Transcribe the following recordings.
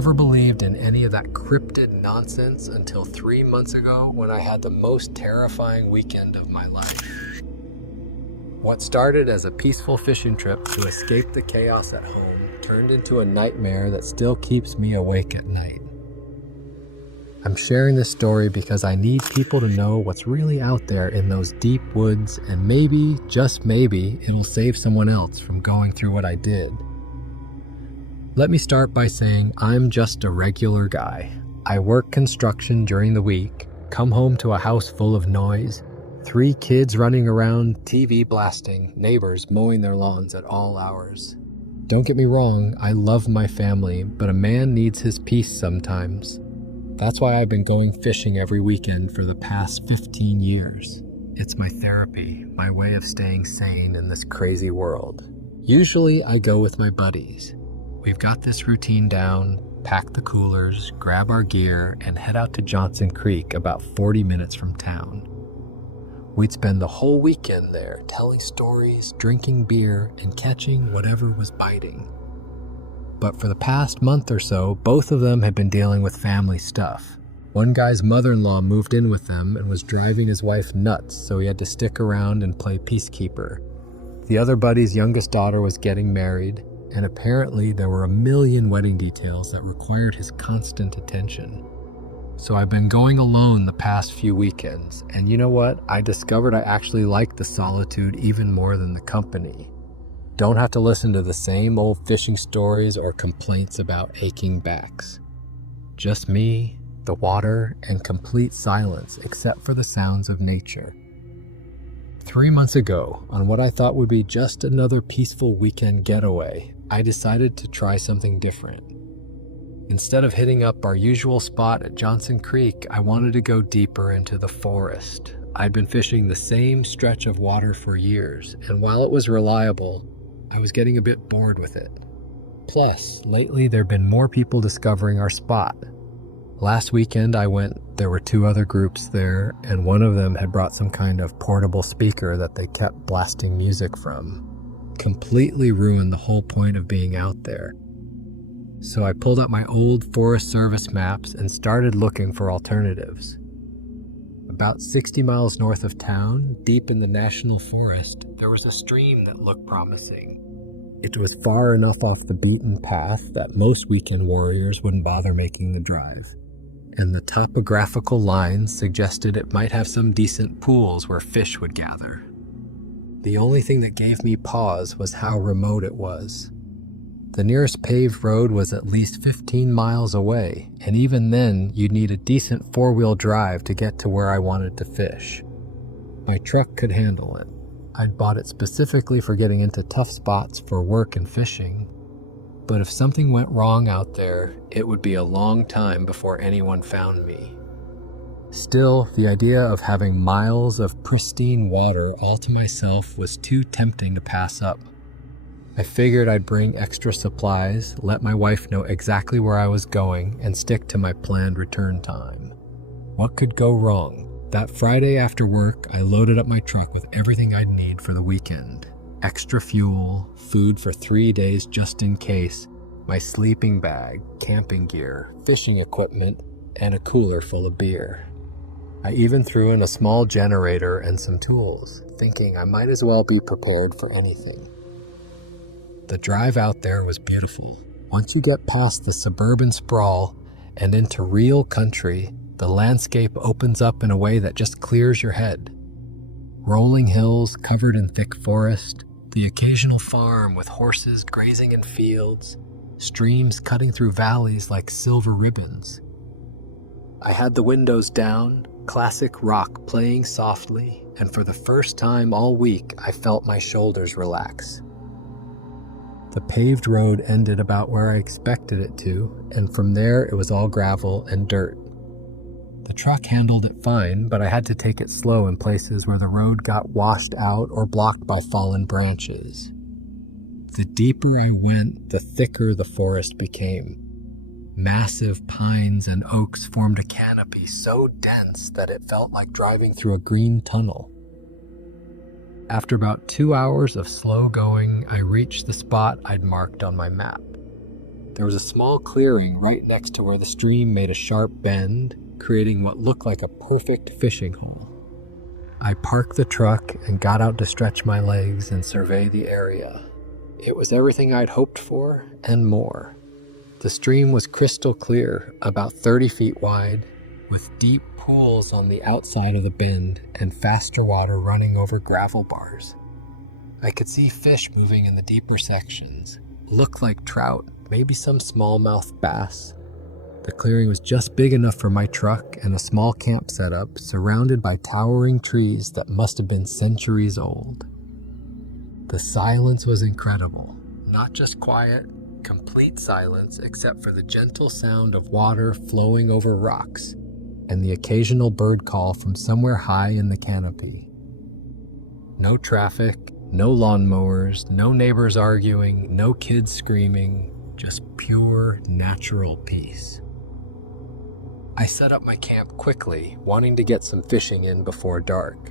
never believed in any of that cryptid nonsense until 3 months ago when I had the most terrifying weekend of my life. What started as a peaceful fishing trip to escape the chaos at home turned into a nightmare that still keeps me awake at night. I'm sharing this story because I need people to know what's really out there in those deep woods, and maybe, just maybe, it'll save someone else from going through what I did. Let me start by saying I'm just a regular guy. I work construction during the week, come home to a house full of noise, 3 kids running around, TV blasting, neighbors mowing their lawns at all hours. Don't get me wrong, I love my family, but a man needs his peace sometimes. That's why I've been going fishing every weekend for the past 15 years. It's my therapy, my way of staying sane in this crazy world. Usually I go with my buddies. We've got this routine down, pack the coolers, grab our gear, and head out to Johnson Creek about 40 minutes from town. We'd spend the whole weekend there telling stories, drinking beer, and catching whatever was biting. But for the past month or so, both of them had been dealing with family stuff. One guy's mother-in-law moved in with them and was driving his wife nuts, so he had to stick around and play peacekeeper. The other buddy's youngest daughter was getting married, and apparently there were a million wedding details that required his constant attention. So I've been going alone the past few weekends, and you know what? I discovered I actually like the solitude even more than the company. Don't have to listen to the same old fishing stories or complaints about aching backs. Just me, the water, and complete silence except for the sounds of nature. 3 months ago, on what I thought would be just another peaceful weekend getaway, I decided to try something different. Instead of hitting up our usual spot at Johnson Creek, I wanted to go deeper into the forest. I'd been fishing the same stretch of water for years, and while it was reliable, I was getting a bit bored with it. Plus, lately there have been more people discovering our spot. Last weekend I went, there were 2 other groups there, and one of them had brought some kind of portable speaker that they kept blasting music from. Completely ruined the whole point of being out there. So I pulled out my old Forest Service maps and started looking for alternatives. About 60 miles north of town, deep in the national forest, there was a stream that looked promising. It was far enough off the beaten path that most weekend warriors wouldn't bother making the drive, and the topographical lines suggested it might have some decent pools where fish would gather. The only thing that gave me pause was how remote it was. The nearest paved road was at least 15 miles away, and even then, you'd need a decent 4-wheel drive to get to where I wanted to fish. My truck could handle it. I'd bought it specifically for getting into tough spots for work and fishing. But if something went wrong out there, it would be a long time before anyone found me. Still, the idea of having miles of pristine water all to myself was too tempting to pass up. I figured I'd bring extra supplies, let my wife know exactly where I was going, and stick to my planned return time. What could go wrong? That Friday after work, I loaded up my truck with everything I'd need for the weekend. Extra fuel, food for 3 days just in case, my sleeping bag, camping gear, fishing equipment, and a cooler full of beer. I even threw in a small generator and some tools, thinking I might as well be prepared for anything. The drive out there was beautiful. Once you get past the suburban sprawl and into real country, the landscape opens up in a way that just clears your head. Rolling hills covered in thick forest, the occasional farm with horses grazing in fields, streams cutting through valleys like silver ribbons. I had the windows down, classic rock playing softly, and for the first time all week I felt my shoulders relax. The paved road ended about where I expected it to, and from there it was all gravel and dirt. The truck handled it fine, but I had to take it slow in places where the road got washed out or blocked by fallen branches. The deeper I went, the thicker the forest became. Massive pines and oaks formed a canopy so dense that it felt like driving through a green tunnel. After about 2 hours of slow going, I reached the spot I'd marked on my map. There was a small clearing right next to where the stream made a sharp bend, creating what looked like a perfect fishing hole. I parked the truck and got out to stretch my legs and survey the area. It was everything I'd hoped for and more. The stream was crystal clear, about 30 feet wide, with deep pools on the outside of the bend and faster water running over gravel bars. I could see fish moving in the deeper sections, looked like trout, maybe some smallmouth bass. The clearing was just big enough for my truck and a small camp setup surrounded by towering trees that must have been centuries old. The silence was incredible, not just quiet, complete silence except for the gentle sound of water flowing over rocks and the occasional bird call from somewhere high in the canopy. No traffic, no lawnmowers, no neighbors arguing, no kids screaming, just pure natural peace. I set up my camp quickly, wanting to get some fishing in before dark.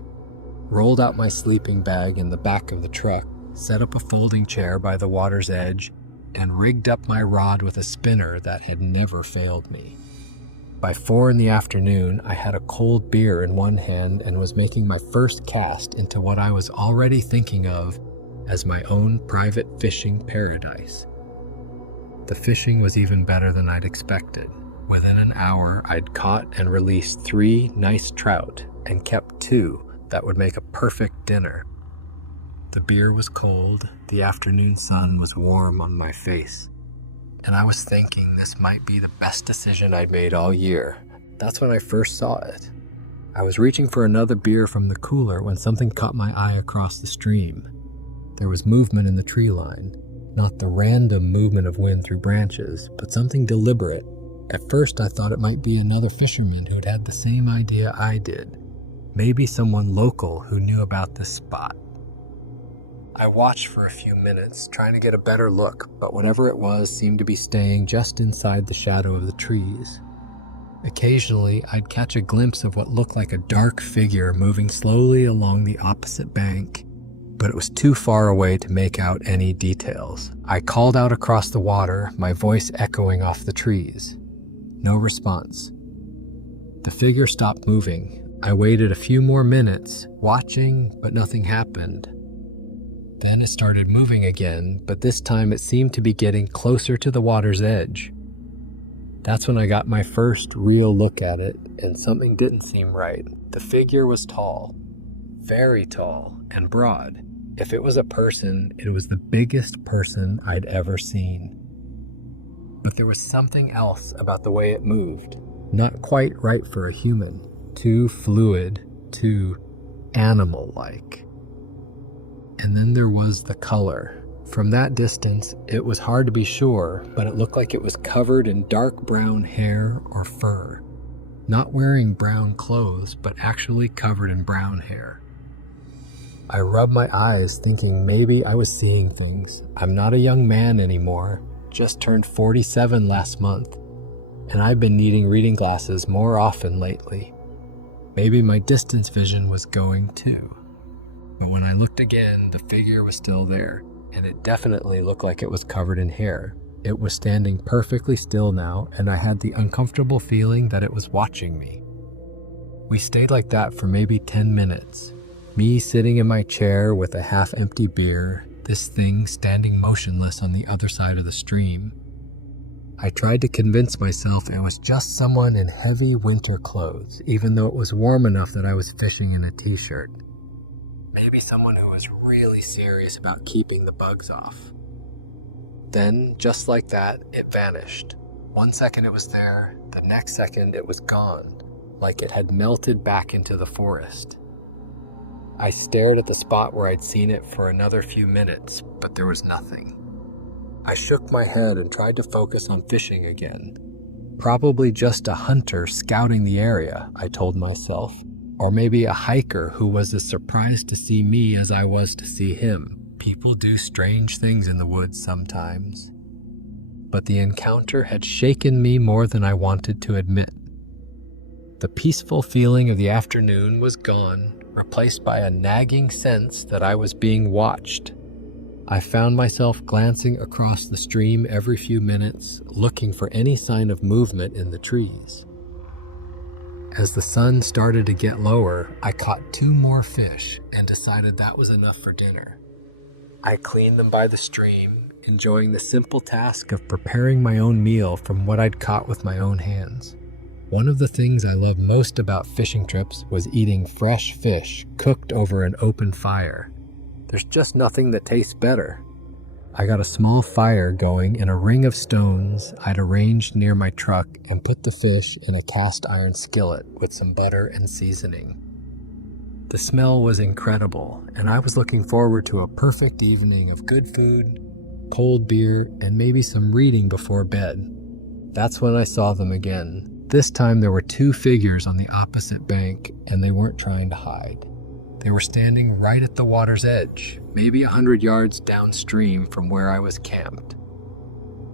Rolled out my sleeping bag in the back of the truck, set up a folding chair by the water's edge, and rigged up my rod with a spinner that had never failed me. By 4 p.m, I had a cold beer in one hand and was making my first cast into what I was already thinking of as my own private fishing paradise. The fishing was even better than I'd expected. Within an hour, I'd caught and released 3 nice trout and kept 2 that would make a perfect dinner. The beer was cold, the afternoon sun was warm on my face, and I was thinking this might be the best decision I'd made all year. That's when I first saw it. I was reaching for another beer from the cooler when something caught my eye across the stream. There was movement in the tree line, not the random movement of wind through branches, but something deliberate. At first I thought it might be another fisherman who'd had the same idea I did. Maybe someone local who knew about this spot. I watched for a few minutes, trying to get a better look, but whatever it was seemed to be staying just inside the shadow of the trees. Occasionally, I'd catch a glimpse of what looked like a dark figure moving slowly along the opposite bank, but it was too far away to make out any details. I called out across the water, my voice echoing off the trees. No response. The figure stopped moving. I waited a few more minutes, watching, but nothing happened. Then it started moving again, but this time it seemed to be getting closer to the water's edge. That's when I got my first real look at it, and something didn't seem right. The figure was tall, very tall, and broad. If it was a person, it was the biggest person I'd ever seen. But there was something else about the way it moved, not quite right for a human. Too fluid, too animal-like. And then there was the color. From that distance, it was hard to be sure, but it looked like it was covered in dark brown hair or fur. Not wearing brown clothes, but actually covered in brown hair. I rubbed my eyes, thinking maybe I was seeing things. I'm not a young man anymore, just turned 47 last month, and I've been needing reading glasses more often lately. Maybe my distance vision was going too. But when I looked again, the figure was still there, and it definitely looked like it was covered in hair. It was standing perfectly still now, and I had the uncomfortable feeling that it was watching me. We stayed like that for maybe 10 minutes. Me sitting in my chair with a half-empty beer, this thing standing motionless on the other side of the stream. I tried to convince myself it was just someone in heavy winter clothes, even though it was warm enough that I was fishing in a t-shirt. Maybe someone who was really serious about keeping the bugs off. Then, just like that, it vanished. 1 second it was there, the next second it was gone, like it had melted back into the forest. I stared at the spot where I'd seen it for another few minutes, but there was nothing. I shook my head and tried to focus on fishing again. Probably just a hunter scouting the area, I told myself. Or maybe a hiker who was as surprised to see me as I was to see him. People do strange things in the woods sometimes. But the encounter had shaken me more than I wanted to admit. The peaceful feeling of the afternoon was gone, replaced by a nagging sense that I was being watched. I found myself glancing across the stream every few minutes, looking for any sign of movement in the trees. As the sun started to get lower, I caught 2 more fish and decided that was enough for dinner. I cleaned them by the stream, enjoying the simple task of preparing my own meal from what I'd caught with my own hands. One of the things I loved most about fishing trips was eating fresh fish cooked over an open fire. There's just nothing that tastes better. I got a small fire going in a ring of stones I'd arranged near my truck and put the fish in a cast iron skillet with some butter and seasoning. The smell was incredible, and I was looking forward to a perfect evening of good food, cold beer, and maybe some reading before bed. That's when I saw them again. This time there were 2 figures on the opposite bank, and they weren't trying to hide. They were standing right at the water's edge, maybe 100 yards downstream from where I was camped.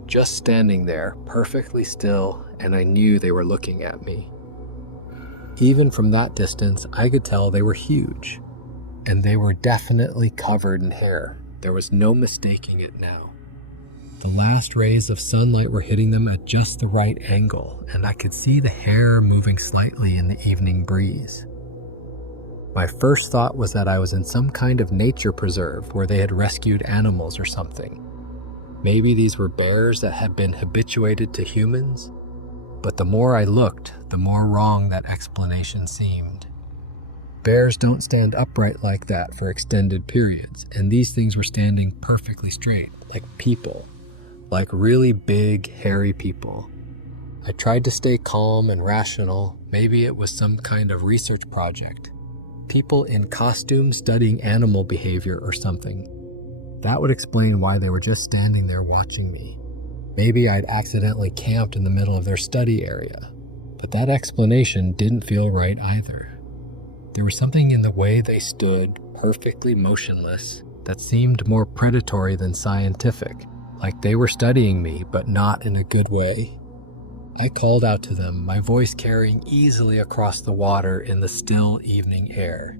Just standing there, perfectly still, and I knew they were looking at me. Even from that distance, I could tell they were huge, and they were definitely covered in hair. There was no mistaking it now. The last rays of sunlight were hitting them at just the right angle, and I could see the hair moving slightly in the evening breeze. My first thought was that I was in some kind of nature preserve where they had rescued animals or something. Maybe these were bears that had been habituated to humans, but the more I looked, the more wrong that explanation seemed. Bears don't stand upright like that for extended periods, and these things were standing perfectly straight, like people, like really big, hairy people. I tried to stay calm and rational. Maybe it was some kind of research project. People in costumes studying animal behavior or something. That would explain why they were just standing there watching me. Maybe I'd accidentally camped in the middle of their study area, but that explanation didn't feel right either. There was something in the way they stood, perfectly motionless, that seemed more predatory than scientific, like they were studying me, but not in a good way. I called out to them, my voice carrying easily across the water in the still evening air.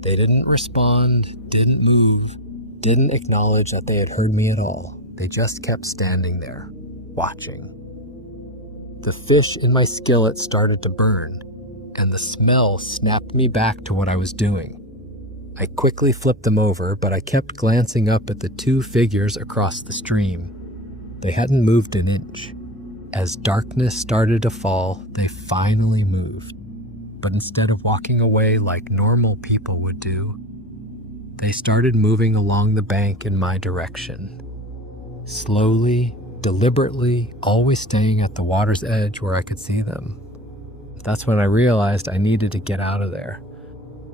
They didn't respond, didn't move, didn't acknowledge that they had heard me at all. They just kept standing there, watching. The fish in my skillet started to burn, and the smell snapped me back to what I was doing. I quickly flipped them over, but I kept glancing up at the 2 figures across the stream. They hadn't moved an inch. As darkness started to fall, they finally moved. But instead of walking away like normal people would do, they started moving along the bank in my direction. Slowly, deliberately, always staying at the water's edge where I could see them. That's when I realized I needed to get out of there.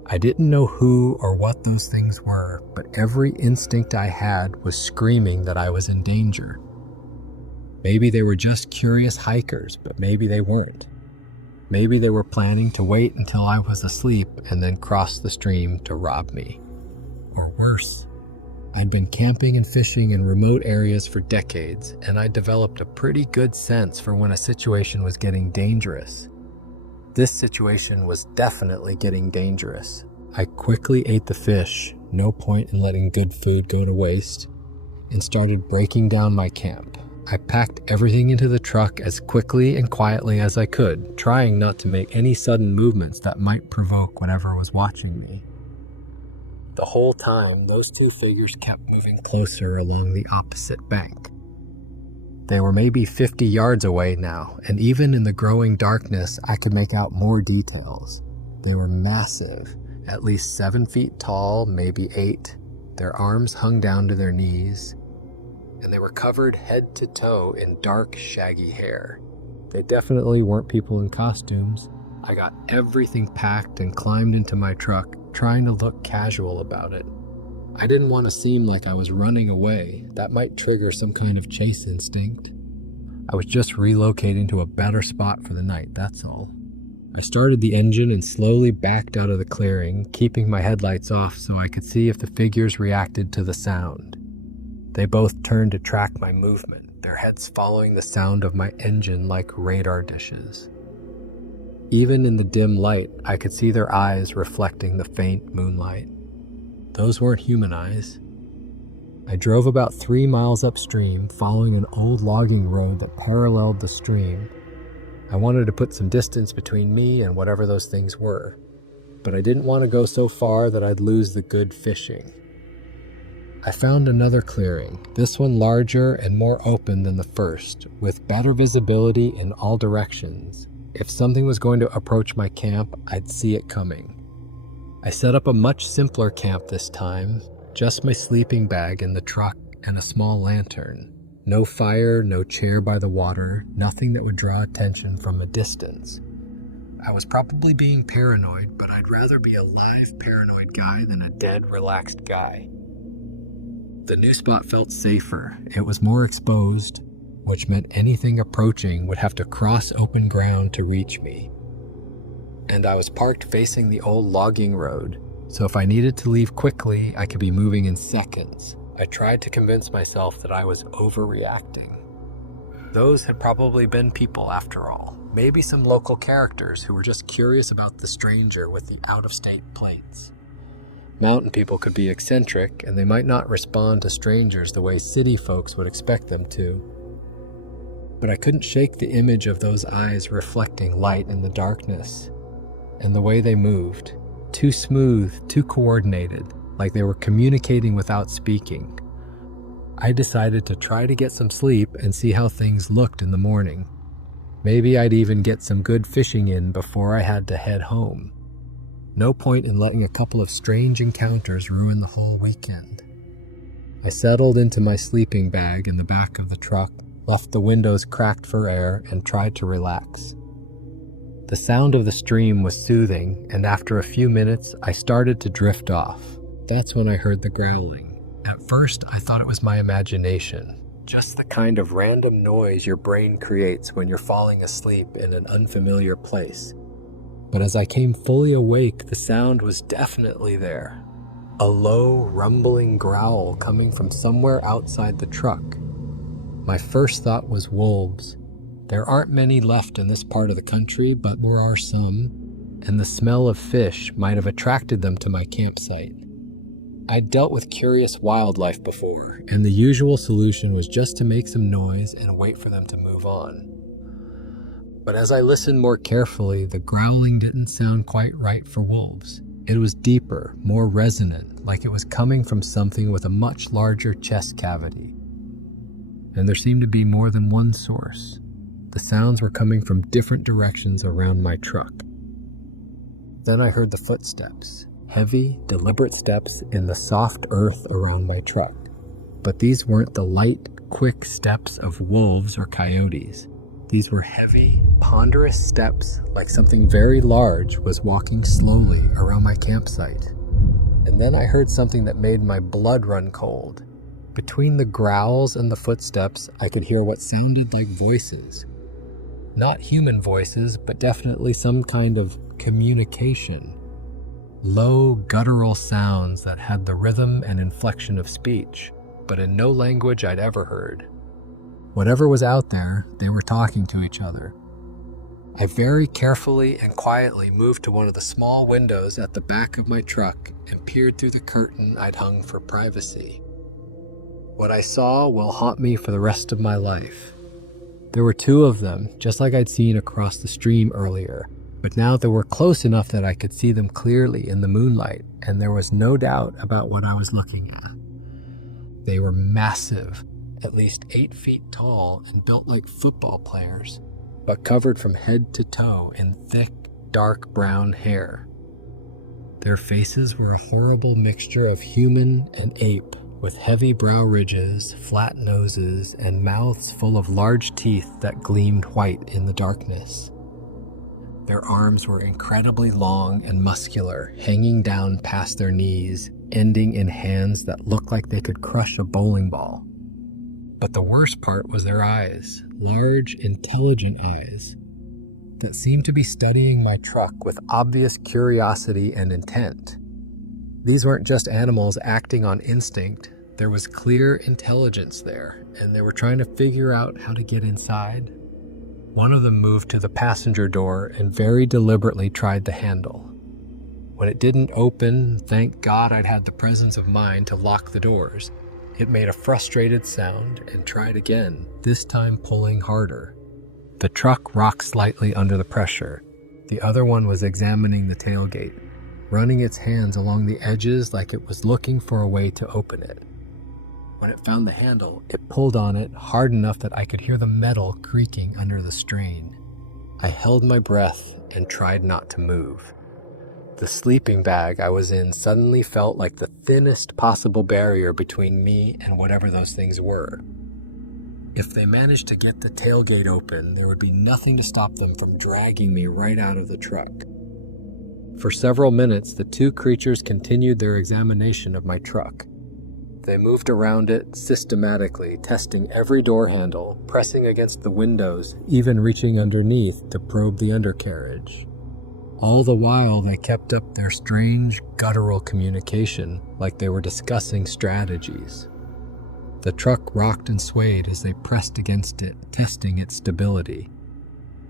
I didn't know who or what those things were, but every instinct I had was screaming that I was in danger. Maybe they were just curious hikers, but maybe they weren't. Maybe they were planning to wait until I was asleep and then cross the stream to rob me. Or worse. I'd been camping and fishing in remote areas for decades, and I developed a pretty good sense for when a situation was getting dangerous. This situation was definitely getting dangerous. I quickly ate the fish, no point in letting good food go to waste, and started breaking down my camp. I packed everything into the truck as quickly and quietly as I could, trying not to make any sudden movements that might provoke whatever was watching me. The whole time, those 2 figures kept moving closer along the opposite bank. They were maybe 50 yards away now, and even in the growing darkness, I could make out more details. They were massive, at least 7 feet tall, maybe 8. Their arms hung down to their knees, and they were covered head to toe in dark, shaggy hair. They definitely weren't people in costumes. I got everything packed and climbed into my truck, trying to look casual about it. I didn't want to seem like I was running away. That might trigger some kind of chase instinct. I was just relocating to a better spot for the night, that's all. I started the engine and slowly backed out of the clearing, keeping my headlights off so I could see if the figures reacted to the sound. They both turned to track my movement, their heads following the sound of my engine like radar dishes. Even in the dim light, I could see their eyes reflecting the faint moonlight. Those weren't human eyes. I drove about 3 miles upstream, following an old logging road that paralleled the stream. I wanted to put some distance between me and whatever those things were, but I didn't want to go so far that I'd lose the good fishing. I found another clearing, this one larger and more open than the first, with better visibility in all directions. If something was going to approach my camp, I'd see it coming. I set up a much simpler camp this time, just my sleeping bag in the truck and a small lantern. No fire, no chair by the water, nothing that would draw attention from a distance. I was probably being paranoid, but I'd rather be a live paranoid guy than a dead, relaxed guy. The new spot felt safer. It was more exposed, which meant anything approaching would have to cross open ground to reach me. And I was parked facing the old logging road, so if I needed to leave quickly, I could be moving in seconds. I tried to convince myself that I was overreacting. Those had probably been people after all, maybe some local characters who were just curious about the stranger with the out-of-state plates. Mountain people could be eccentric, and they might not respond to strangers the way city folks would expect them to. But I couldn't shake the image of those eyes reflecting light in the darkness, and the way they moved. Too smooth, too coordinated, like they were communicating without speaking. I decided to try to get some sleep and see how things looked in the morning. Maybe I'd even get some good fishing in before I had to head home. No point in letting a couple of strange encounters ruin the whole weekend. I settled into my sleeping bag in the back of the truck, left the windows cracked for air, and tried to relax. The sound of the stream was soothing, and after a few minutes, I started to drift off. That's when I heard the growling. At first, I thought it was my imagination, just the kind of random noise your brain creates when you're falling asleep in an unfamiliar place. But as I came fully awake, the sound was definitely there. A low, rumbling growl coming from somewhere outside the truck. My first thought was wolves. There aren't many left in this part of the country, but there are some, and the smell of fish might have attracted them to my campsite. I'd dealt with curious wildlife before, and the usual solution was just to make some noise and wait for them to move on. But as I listened more carefully, the growling didn't sound quite right for wolves. It was deeper, more resonant, like it was coming from something with a much larger chest cavity. And there seemed to be more than one source. The sounds were coming from different directions around my truck. Then I heard the footsteps, heavy, deliberate steps in the soft earth around my truck. But these weren't the light, quick steps of wolves or coyotes. These were heavy, ponderous steps, like something very large was walking slowly around my campsite. And then I heard something that made my blood run cold. Between the growls and the footsteps, I could hear what sounded like voices. Not human voices, but definitely some kind of communication. Low, guttural sounds that had the rhythm and inflection of speech, but in no language I'd ever heard. Whatever was out there, they were talking to each other. I very carefully and quietly moved to one of the small windows at the back of my truck and peered through the curtain I'd hung for privacy. What I saw will haunt me for the rest of my life. There were two of them, just like I'd seen across the stream earlier, but now they were close enough that I could see them clearly in the moonlight, and there was no doubt about what I was looking at. They were massive, at least 8 feet tall and built like football players, but covered from head to toe in thick, dark brown hair. Their faces were a horrible mixture of human and ape, with heavy brow ridges, flat noses, and mouths full of large teeth that gleamed white in the darkness. Their arms were incredibly long and muscular, hanging down past their knees, ending in hands that looked like they could crush a bowling ball. But the worst part was their eyes, large, intelligent eyes that seemed to be studying my truck with obvious curiosity and intent. These weren't just animals acting on instinct. There was clear intelligence there, and they were trying to figure out how to get inside. One of them moved to the passenger door and very deliberately tried the handle. When it didn't open, thank God I'd had the presence of mind to lock the doors. It made a frustrated sound and tried again, this time pulling harder. The truck rocked slightly under the pressure. The other one was examining the tailgate, running its hands along the edges like it was looking for a way to open it. When it found the handle, it pulled on it hard enough that I could hear the metal creaking under the strain. I held my breath and tried not to move. The sleeping bag I was in suddenly felt like the thinnest possible barrier between me and whatever those things were. If they managed to get the tailgate open, there would be nothing to stop them from dragging me right out of the truck. For several minutes, the two creatures continued their examination of my truck. They moved around it systematically, testing every door handle, pressing against the windows, even reaching underneath to probe the undercarriage. All the while, they kept up their strange, guttural communication, like they were discussing strategies. The truck rocked and swayed as they pressed against it, testing its stability.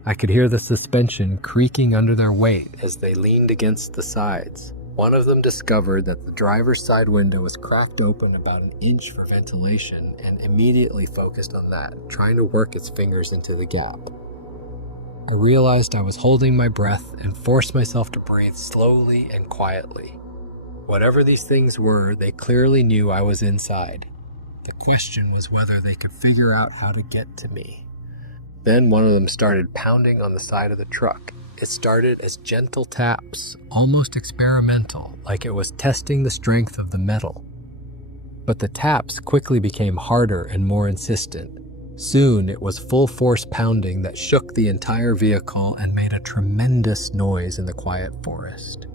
I could hear the suspension creaking under their weight as they leaned against the sides. One of them discovered that the driver's side window was cracked open about an inch for ventilation and immediately focused on that, trying to work its fingers into the gap. I realized I was holding my breath and forced myself to breathe slowly and quietly. Whatever these things were, they clearly knew I was inside. The question was whether they could figure out how to get to me. Then one of them started pounding on the side of the truck. It started as gentle taps, almost experimental, like it was testing the strength of the metal. But the taps quickly became harder and more insistent. Soon it was full-force pounding that shook the entire vehicle and made a tremendous noise in the quiet forest.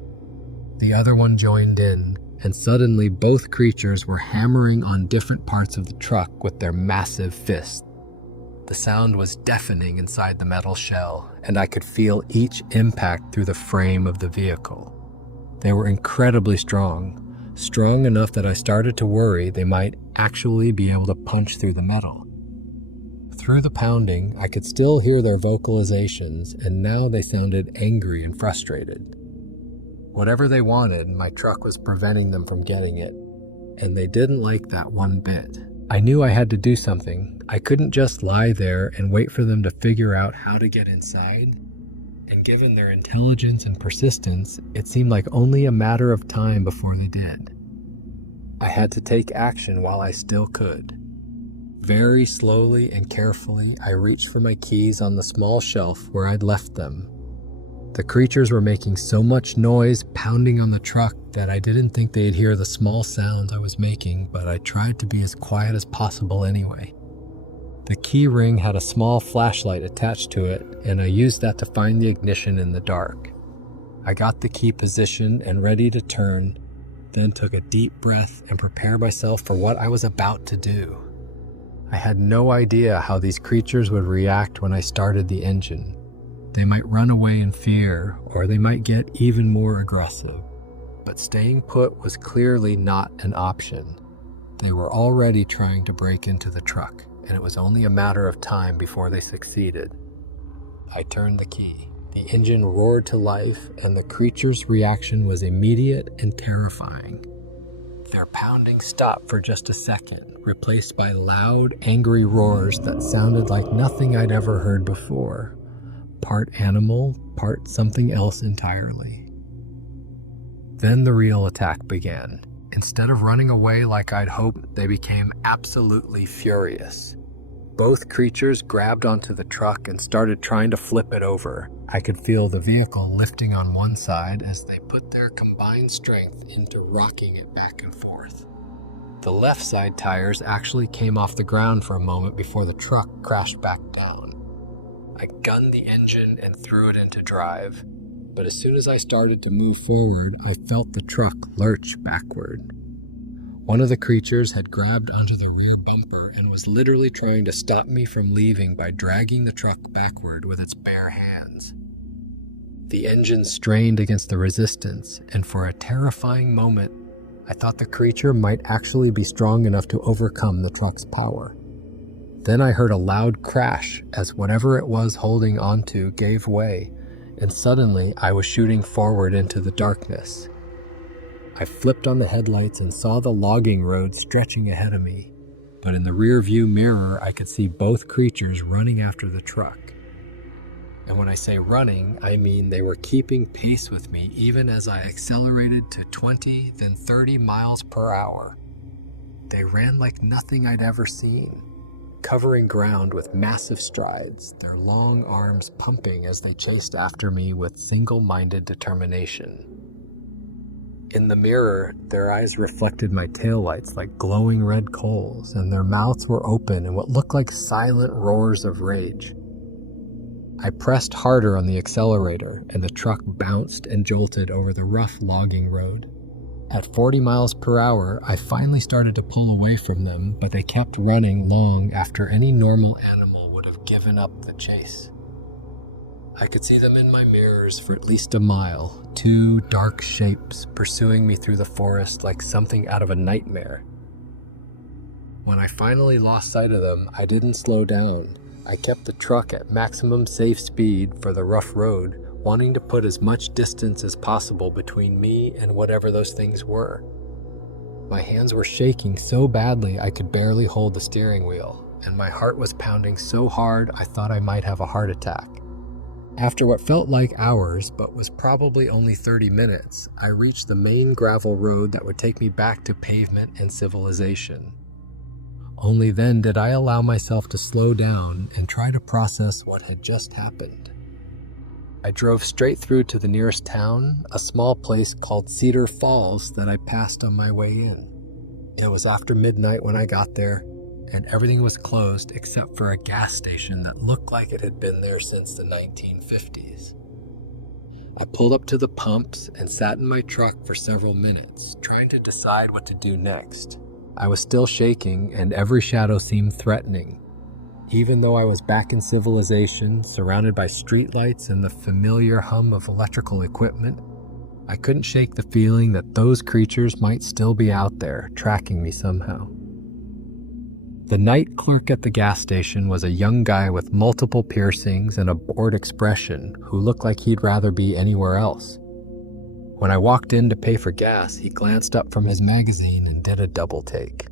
The other one joined in, and suddenly both creatures were hammering on different parts of the truck with their massive fists. The sound was deafening inside the metal shell, and I could feel each impact through the frame of the vehicle. They were incredibly strong enough that I started to worry they might actually be able to punch through the metal. Through the pounding, I could still hear their vocalizations, and now they sounded angry and frustrated. Whatever they wanted, my truck was preventing them from getting it, and they didn't like that one bit. I knew I had to do something. I couldn't just lie there and wait for them to figure out how to get inside. And given their intelligence and persistence, it seemed like only a matter of time before they did. I had to take action while I still could. Very slowly and carefully, I reached for my keys on the small shelf where I'd left them. The creatures were making so much noise pounding on the truck that I didn't think they'd hear the small sounds I was making, but I tried to be as quiet as possible anyway. The key ring had a small flashlight attached to it, and I used that to find the ignition in the dark. I got the key positioned and ready to turn, then took a deep breath and prepared myself for what I was about to do. I had no idea how these creatures would react when I started the engine. They might run away in fear, or they might get even more aggressive. But staying put was clearly not an option. They were already trying to break into the truck, and it was only a matter of time before they succeeded. I turned the key. The engine roared to life, and the creature's reaction was immediate and terrifying. Their pounding stopped for just a second, replaced by loud, angry roars that sounded like nothing I'd ever heard before. Part animal, part something else entirely. Then the real attack began. Instead of running away like I'd hoped, they became absolutely furious. Both creatures grabbed onto the truck and started trying to flip it over. I could feel the vehicle lifting on one side as they put their combined strength into rocking it back and forth. The left side tires actually came off the ground for a moment before the truck crashed back down. I gunned the engine and threw it into drive, but as soon as I started to move forward, I felt the truck lurch backward. One of the creatures had grabbed onto the rear bumper and was literally trying to stop me from leaving by dragging the truck backward with its bare hands. The engine strained against the resistance, and for a terrifying moment, I thought the creature might actually be strong enough to overcome the truck's power. Then I heard a loud crash as whatever it was holding onto gave way, and suddenly I was shooting forward into the darkness. I flipped on the headlights and saw the logging road stretching ahead of me, but in the rear view mirror, I could see both creatures running after the truck. And when I say running, I mean they were keeping pace with me even as I accelerated to 20, then 30 miles per hour. They ran like nothing I'd ever seen, covering ground with massive strides, their long arms pumping as they chased after me with single-minded determination. In the mirror, their eyes reflected my taillights like glowing red coals, and their mouths were open in what looked like silent roars of rage. I pressed harder on the accelerator, and the truck bounced and jolted over the rough logging road. At 40 miles per hour, I finally started to pull away from them, but they kept running long after any normal animal would have given up the chase. I could see them in my mirrors for at least a mile, two dark shapes pursuing me through the forest like something out of a nightmare. When I finally lost sight of them, I didn't slow down. I kept the truck at maximum safe speed for the rough road, wanting to put as much distance as possible between me and whatever those things were. My hands were shaking so badly I could barely hold the steering wheel, and my heart was pounding so hard I thought I might have a heart attack. After what felt like hours, but was probably only 30 minutes, I reached the main gravel road that would take me back to pavement and civilization. Only then did I allow myself to slow down and try to process what had just happened. I drove straight through to the nearest town, a small place called Cedar Falls that I passed on my way in. It was after midnight when I got there, and everything was closed except for a gas station that looked like it had been there since the 1950s. I pulled up to the pumps and sat in my truck for several minutes, trying to decide what to do next. I was still shaking, and every shadow seemed threatening. Even though I was back in civilization, surrounded by streetlights and the familiar hum of electrical equipment, I couldn't shake the feeling that those creatures might still be out there, tracking me somehow. The night clerk at the gas station was a young guy with multiple piercings and a bored expression who looked like he'd rather be anywhere else. When I walked in to pay for gas, he glanced up from his magazine and did a double take.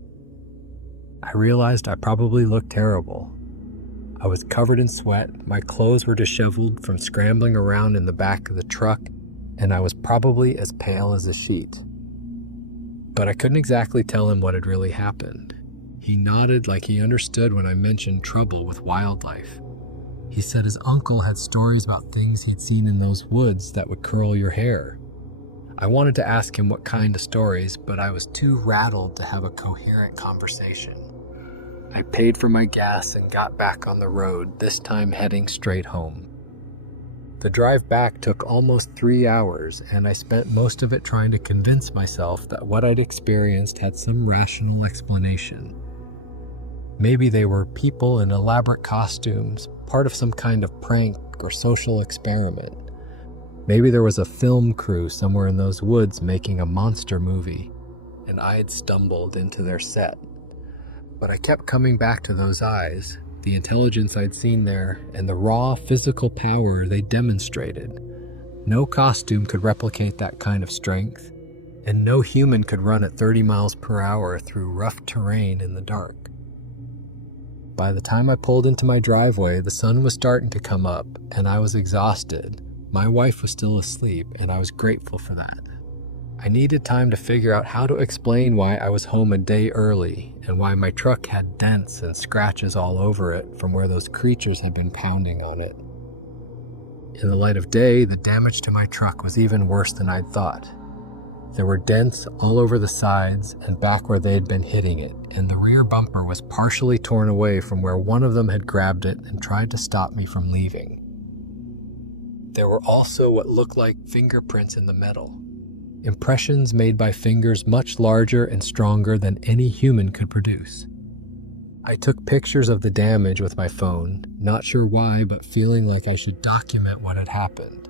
I realized I probably looked terrible. I was covered in sweat, my clothes were disheveled from scrambling around in the back of the truck, and I was probably as pale as a sheet. But I couldn't exactly tell him what had really happened. He nodded like he understood when I mentioned trouble with wildlife. He said his uncle had stories about things he'd seen in those woods that would curl your hair. I wanted to ask him what kind of stories, but I was too rattled to have a coherent conversation. I paid for my gas and got back on the road, this time heading straight home. The drive back took almost 3 hours, and I spent most of it trying to convince myself that what I'd experienced had some rational explanation. Maybe they were people in elaborate costumes, part of some kind of prank or social experiment. Maybe there was a film crew somewhere in those woods making a monster movie, and I had stumbled into their set. But I kept coming back to those eyes, the intelligence I'd seen there, and the raw physical power they demonstrated. No costume could replicate that kind of strength, and no human could run at 30 miles per hour through rough terrain in the dark. By the time I pulled into my driveway, the sun was starting to come up, and I was exhausted. My wife was still asleep, and I was grateful for that. I needed time to figure out how to explain why I was home a day early, and why my truck had dents and scratches all over it from where those creatures had been pounding on it. In the light of day, the damage to my truck was even worse than I'd thought. There were dents all over the sides and back where they had been hitting it, and the rear bumper was partially torn away from where one of them had grabbed it and tried to stop me from leaving. There were also what looked like fingerprints in the metal, impressions made by fingers much larger and stronger than any human could produce. I took pictures of the damage with my phone, not sure why, but feeling like I should document what had happened.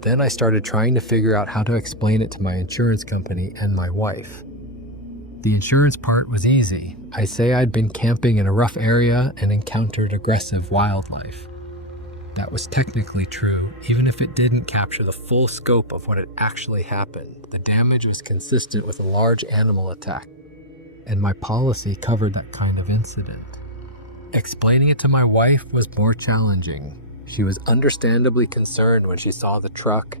Then I started trying to figure out how to explain it to my insurance company and my wife. The insurance part was easy. I'd say I'd been camping in a rough area and encountered aggressive wildlife. That was technically true, even if it didn't capture the full scope of what had actually happened. The damage was consistent with a large animal attack, and my policy covered that kind of incident. Explaining it to my wife was more challenging. She was understandably concerned when she saw the truck,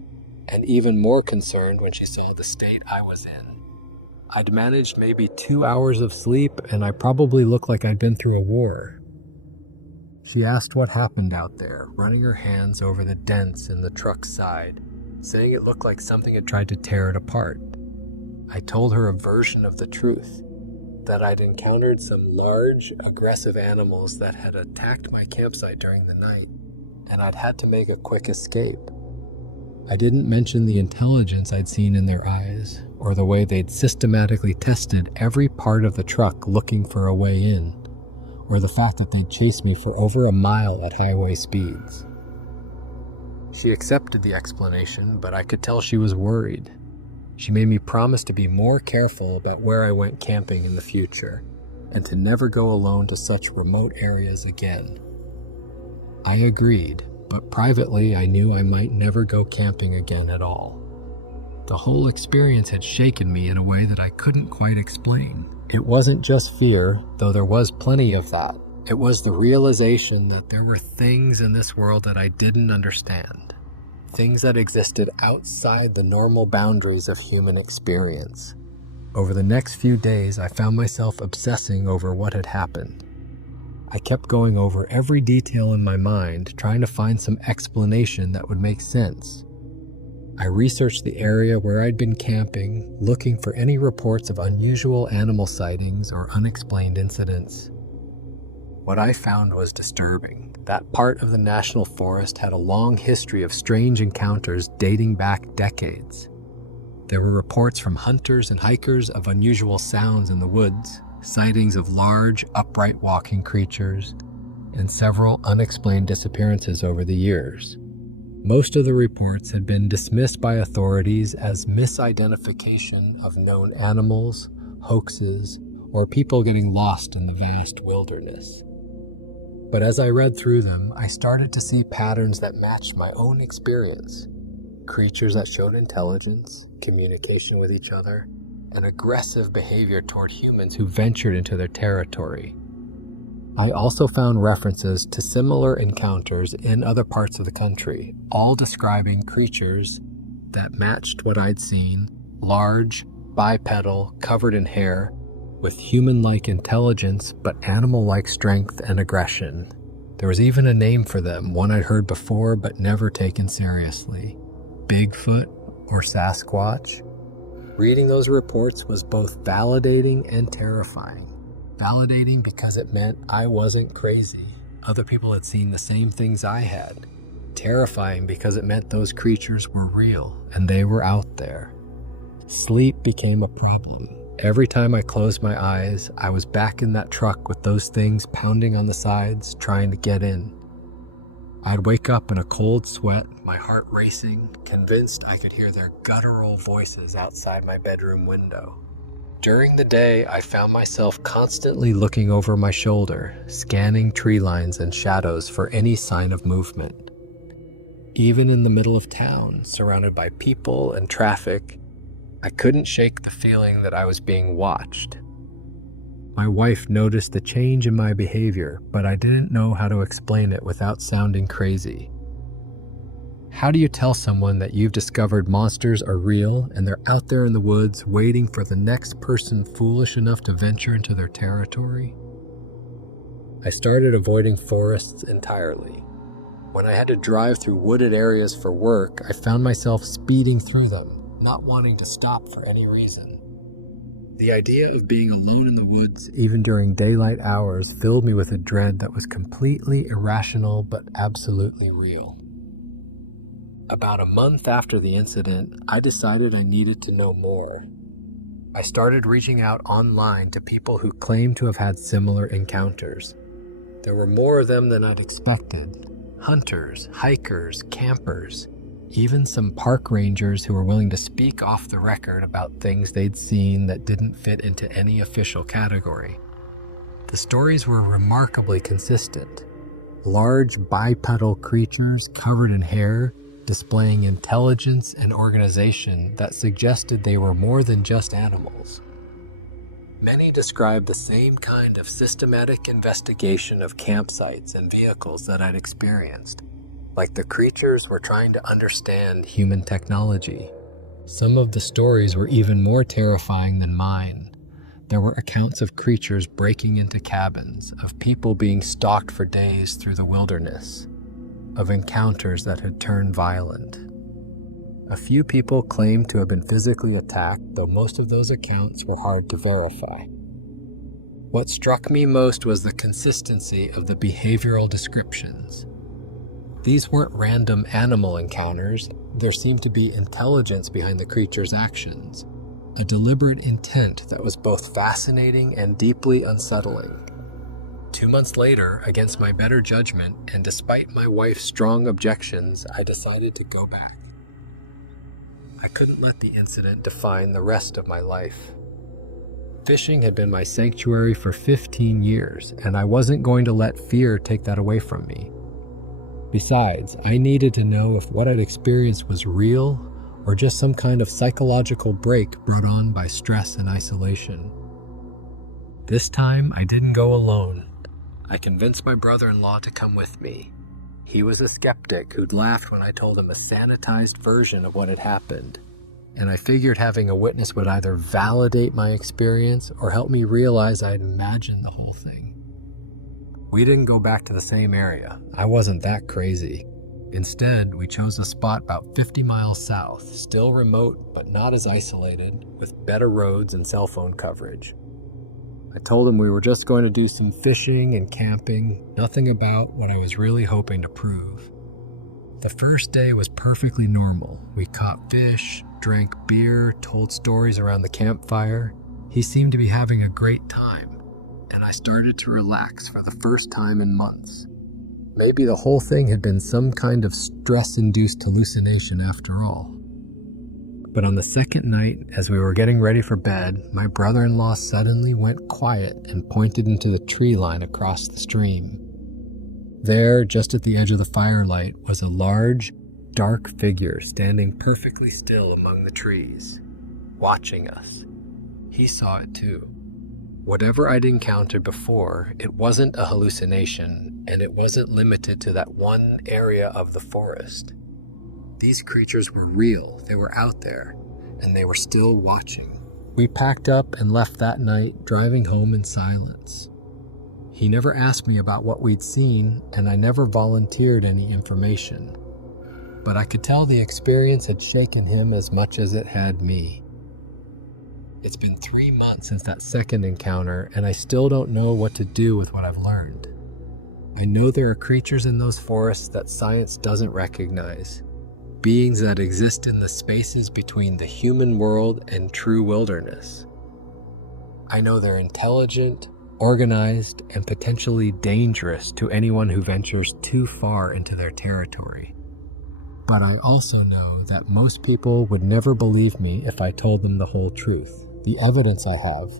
and even more concerned when she saw the state I was in. I'd managed maybe 2 hours of sleep, and I probably looked like I'd been through a war. She asked what happened out there, running her hands over the dents in the truck's side, saying it looked like something had tried to tear it apart. I told her a version of the truth, that I'd encountered some large, aggressive animals that had attacked my campsite during the night, and I'd had to make a quick escape. I didn't mention the intelligence I'd seen in their eyes, or the way they'd systematically tested every part of the truck looking for a way in, or the fact that they'd chased me for over a mile at highway speeds. She accepted the explanation, but I could tell she was worried. She made me promise to be more careful about where I went camping in the future, and to never go alone to such remote areas again. I agreed, but privately I knew I might never go camping again at all. The whole experience had shaken me in a way that I couldn't quite explain. It wasn't just fear, though there was plenty of that. It was the realization that there were things in this world that I didn't understand. Things that existed outside the normal boundaries of human experience. Over the next few days, I found myself obsessing over what had happened. I kept going over every detail in my mind, trying to find some explanation that would make sense. I researched the area where I'd been camping, looking for any reports of unusual animal sightings or unexplained incidents. What I found was disturbing. That part of the national forest had a long history of strange encounters dating back decades. There were reports from hunters and hikers of unusual sounds in the woods, sightings of large, upright walking creatures, and several unexplained disappearances over the years. Most of the reports had been dismissed by authorities as misidentification of known animals, hoaxes, or people getting lost in the vast wilderness. But as I read through them, I started to see patterns that matched my own experience. Creatures that showed intelligence, communication with each other, and aggressive behavior toward humans who ventured into their territory. I also found references to similar encounters in other parts of the country, all describing creatures that matched what I'd seen: large, bipedal, covered in hair, with human-like intelligence but animal-like strength and aggression. There was even a name for them, one I'd heard before but never taken seriously: BIGFOOT or Sasquatch. Reading those reports was both validating and terrifying. Validating because it meant I wasn't crazy. Other people had seen the same things I had. Terrifying because it meant those creatures were real and they were out there. Sleep became a problem. Every time I closed my eyes, I was back in that truck with those things pounding on the sides, trying to get in. I'd wake up in a cold sweat, my heart racing, convinced I could hear their guttural voices outside my bedroom window. During the day, I found myself constantly looking over my shoulder, scanning tree lines and shadows for any sign of movement. Even in the middle of town, surrounded by people and traffic, I couldn't shake the feeling that I was being watched. My wife noticed the change in my behavior, but I didn't know how to explain it without sounding crazy. How do you tell someone that you've discovered monsters are real and they're out there in the woods waiting for the next person foolish enough to venture into their territory? I started avoiding forests entirely. When I had to drive through wooded areas for work, I found myself speeding through them, not wanting to stop for any reason. The idea of being alone in the woods, even during daylight hours, filled me with a dread that was completely irrational but absolutely real. About a month after the incident, I decided I needed to know more. I started reaching out online to people who claimed to have had similar encounters. There were more of them than I'd expected. Hunters, hikers, campers, even some park rangers who were willing to speak off the record about things they'd seen that didn't fit into any official category. The stories were remarkably consistent. Large bipedal creatures covered in hair, displaying intelligence and organization that suggested they were more than just animals. Many described the same kind of systematic investigation of campsites and vehicles that I'd experienced, like the creatures were trying to understand human technology. Some of the stories were even more terrifying than mine. There were accounts of creatures breaking into cabins, of people being stalked for days through the wilderness, of encounters that had turned violent. A few people claimed to have been physically attacked, though most of those accounts were hard to verify. What struck me most was the consistency of the behavioral descriptions. These weren't random animal encounters. There seemed to be intelligence behind the creature's actions, a deliberate intent that was both fascinating and deeply unsettling. 2 months later, against my better judgment, and despite my wife's strong objections, I decided to go back. I couldn't let the incident define the rest of my life. Fishing had been my sanctuary for 15 years, and I wasn't going to let fear take that away from me. Besides, I needed to know if what I'd experienced was real or just some kind of psychological break brought on by stress and isolation. This time, I didn't go alone. I convinced my brother-in-law to come with me. He was a skeptic who'd laughed when I told him a sanitized version of what had happened, and I figured having a witness would either validate my experience or help me realize I'd imagined the whole thing. We didn't go back to the same area. I wasn't that crazy. Instead, we chose a spot about 50 miles south, still remote but not as isolated, with better roads and cell phone coverage. I told him we were just going to do some fishing and camping, nothing about what I was really hoping to prove. The first day was perfectly normal. We caught fish, drank beer, told stories around the campfire. He seemed to be having a great time, and I started to relax for the first time in months. Maybe the whole thing had been some kind of stress-induced hallucination after all. But on the second night, as we were getting ready for bed, my brother-in-law suddenly went quiet and pointed into the tree line across the stream. There, just at the edge of the firelight, was a large, dark figure standing perfectly still among the trees, watching us. He saw it too. Whatever I'd encountered before, it wasn't a hallucination, and it wasn't limited to that one area of the forest. These creatures were real, they were out there, and they were still watching. We packed up and left that night, driving home in silence. He never asked me about what we'd seen, and I never volunteered any information. But I could tell the experience had shaken him as much as it had me. It's been 3 months since that second encounter, and I still don't know what to do with what I've learned. I know there are creatures in those forests that science doesn't recognize. Beings that exist in the spaces between the human world and true wilderness. I know they're intelligent, organized, and potentially dangerous to anyone who ventures too far into their territory. But I also know that most people would never believe me if I told them the whole truth. The evidence I have,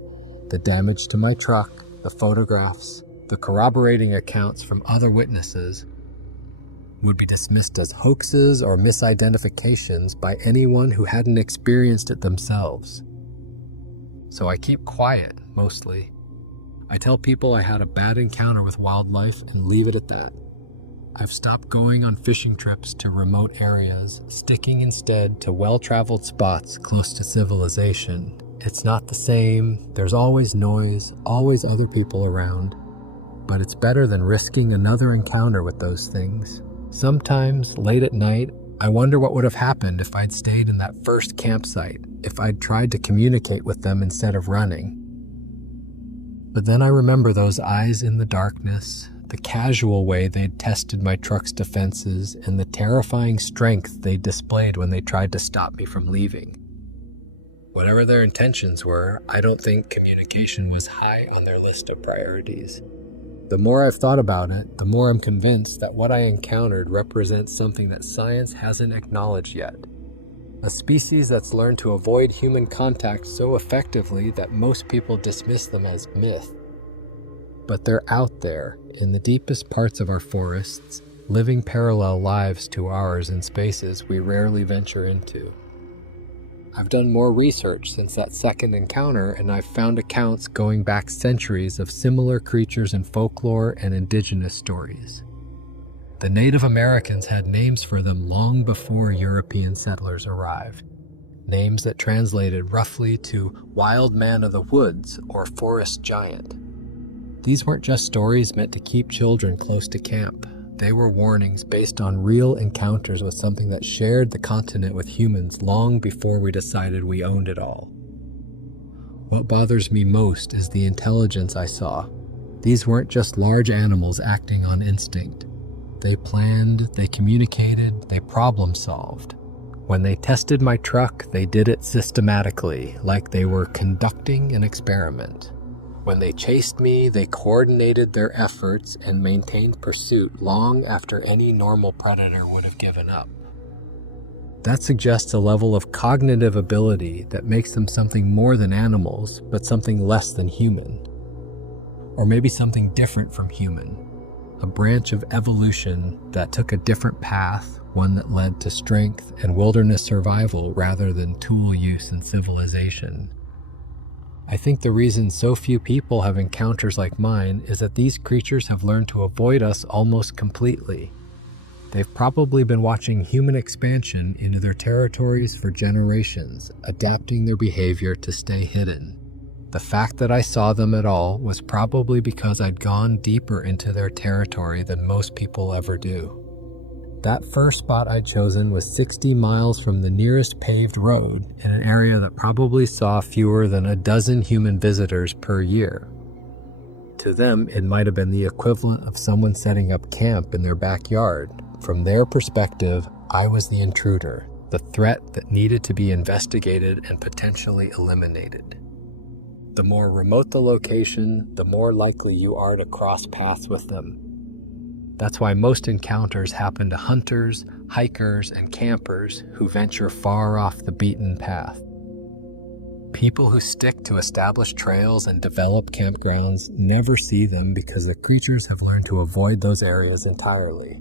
the damage to my truck, the photographs, the corroborating accounts from other witnesses, would be dismissed as hoaxes or misidentifications by anyone who hadn't experienced it themselves. So I keep quiet, mostly. I tell people I had a bad encounter with wildlife and leave it at that. I've stopped going on fishing trips to remote areas, sticking instead to well-traveled spots close to civilization. It's not the same, there's always noise, always other people around, but it's better than risking another encounter with those things. Sometimes, late at night, I wonder what would have happened if I'd stayed in that first campsite, if I'd tried to communicate with them instead of running. But then I remember those eyes in the darkness, the casual way they'd tested my truck's defenses, and the terrifying strength they displayed when they tried to stop me from leaving. Whatever their intentions were, I don't think communication was high on their list of priorities. The more I've thought about it, the more I'm convinced that what I encountered represents something that science hasn't acknowledged yet. A species that's learned to avoid human contact so effectively that most people dismiss them as myth. but they're out there, in the deepest parts of our forests, living parallel lives to ours in spaces we rarely venture into. I've done more research since that second encounter, and I've found accounts going back centuries of similar creatures in folklore and indigenous stories. The Native Americans had names for them long before European settlers arrived, names that translated roughly to wild man of the woods or forest giant. These weren't just stories meant to keep children close to camp. They were warnings based on real encounters with something that shared the continent with humans long before we decided we owned it all. What bothers me most is the intelligence I saw. These weren't just large animals acting on instinct. They planned, they communicated, they problem solved. When they tested my truck, they did it systematically, like they were conducting an experiment. When they chased me, they coordinated their efforts and maintained pursuit long after any normal predator would have given up. That suggests a level of cognitive ability that makes them something more than animals, but something less than human. Or maybe something different from human. A branch of evolution that took a different path, one that led to strength and wilderness survival rather than tool use and civilization. I think the reason so few people have encounters like mine is that these creatures have learned to avoid us almost completely. They've probably been watching human expansion into their territories for generations, adapting their behavior to stay hidden. The fact that I saw them at all was probably because I'd gone deeper into their territory than most people ever do. That first spot I'd chosen was 60 miles from the nearest paved road in an area that probably saw fewer than a dozen human visitors per year. To them, it might have been the equivalent of someone setting up camp in their backyard. From their perspective, I was the intruder, the threat that needed to be investigated and potentially eliminated. The more remote the location, the more likely you are to cross paths with them. That's why most encounters happen to hunters, hikers, and campers who venture far off the beaten path. People who stick to established trails and develop campgrounds never see them because the creatures have learned to avoid those areas entirely.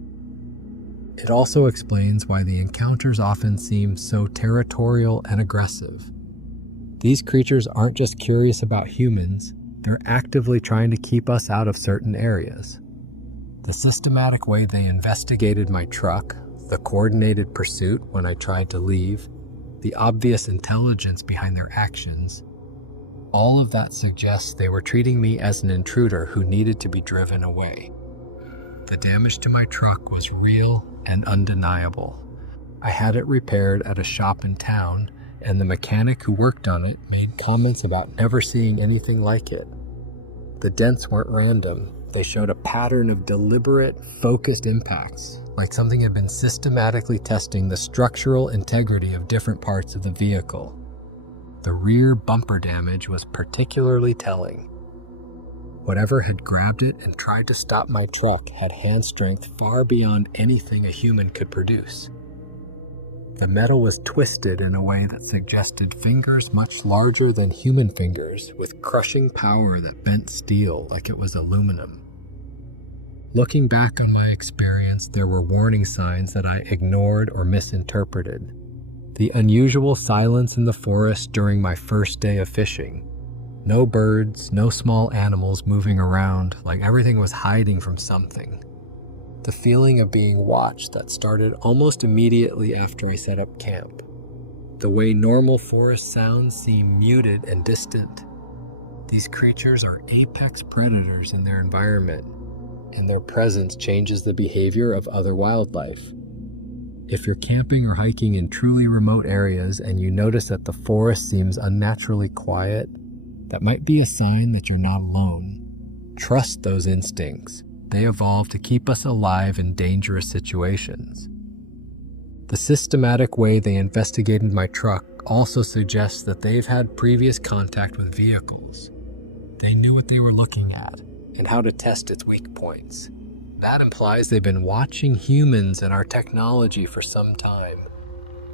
It also explains why the encounters often seem so territorial and aggressive. These creatures aren't just curious about humans, they're actively trying to keep us out of certain areas. The systematic way they investigated my truck, the coordinated pursuit when I tried to leave, the obvious intelligence behind their actions, all of that suggests they were treating me as an intruder who needed to be driven away. The damage to my truck was real and undeniable. I had it repaired at a shop in town, and the mechanic who worked on it made comments about never seeing anything like it. The dents weren't random. They showed a pattern of deliberate, focused impacts, like something had been systematically testing the structural integrity of different parts of the vehicle. The rear bumper damage was particularly telling. Whatever had grabbed it and tried to stop my truck had hand strength far beyond anything a human could produce. The metal was twisted in a way that suggested fingers much larger than human fingers, with crushing power that bent steel like it was aluminum. Looking back on my experience, there were warning signs that I ignored or misinterpreted. The unusual silence in the forest during my first day of fishing. No birds, no small animals moving around, like everything was hiding from something. The feeling of being watched that started almost immediately after I set up camp. The way normal forest sounds seem muted and distant. These creatures are apex predators in their environment, and their presence changes the behavior of other wildlife. If you're camping or hiking in truly remote areas and you notice that the forest seems unnaturally quiet, that might be a sign that you're not alone. Trust those instincts. They evolve to keep us alive in dangerous situations. The systematic way they investigated my truck also suggests that they've had previous contact with vehicles. They knew what they were looking at and how to test its weak points. That implies they've been watching humans and our technology for some time,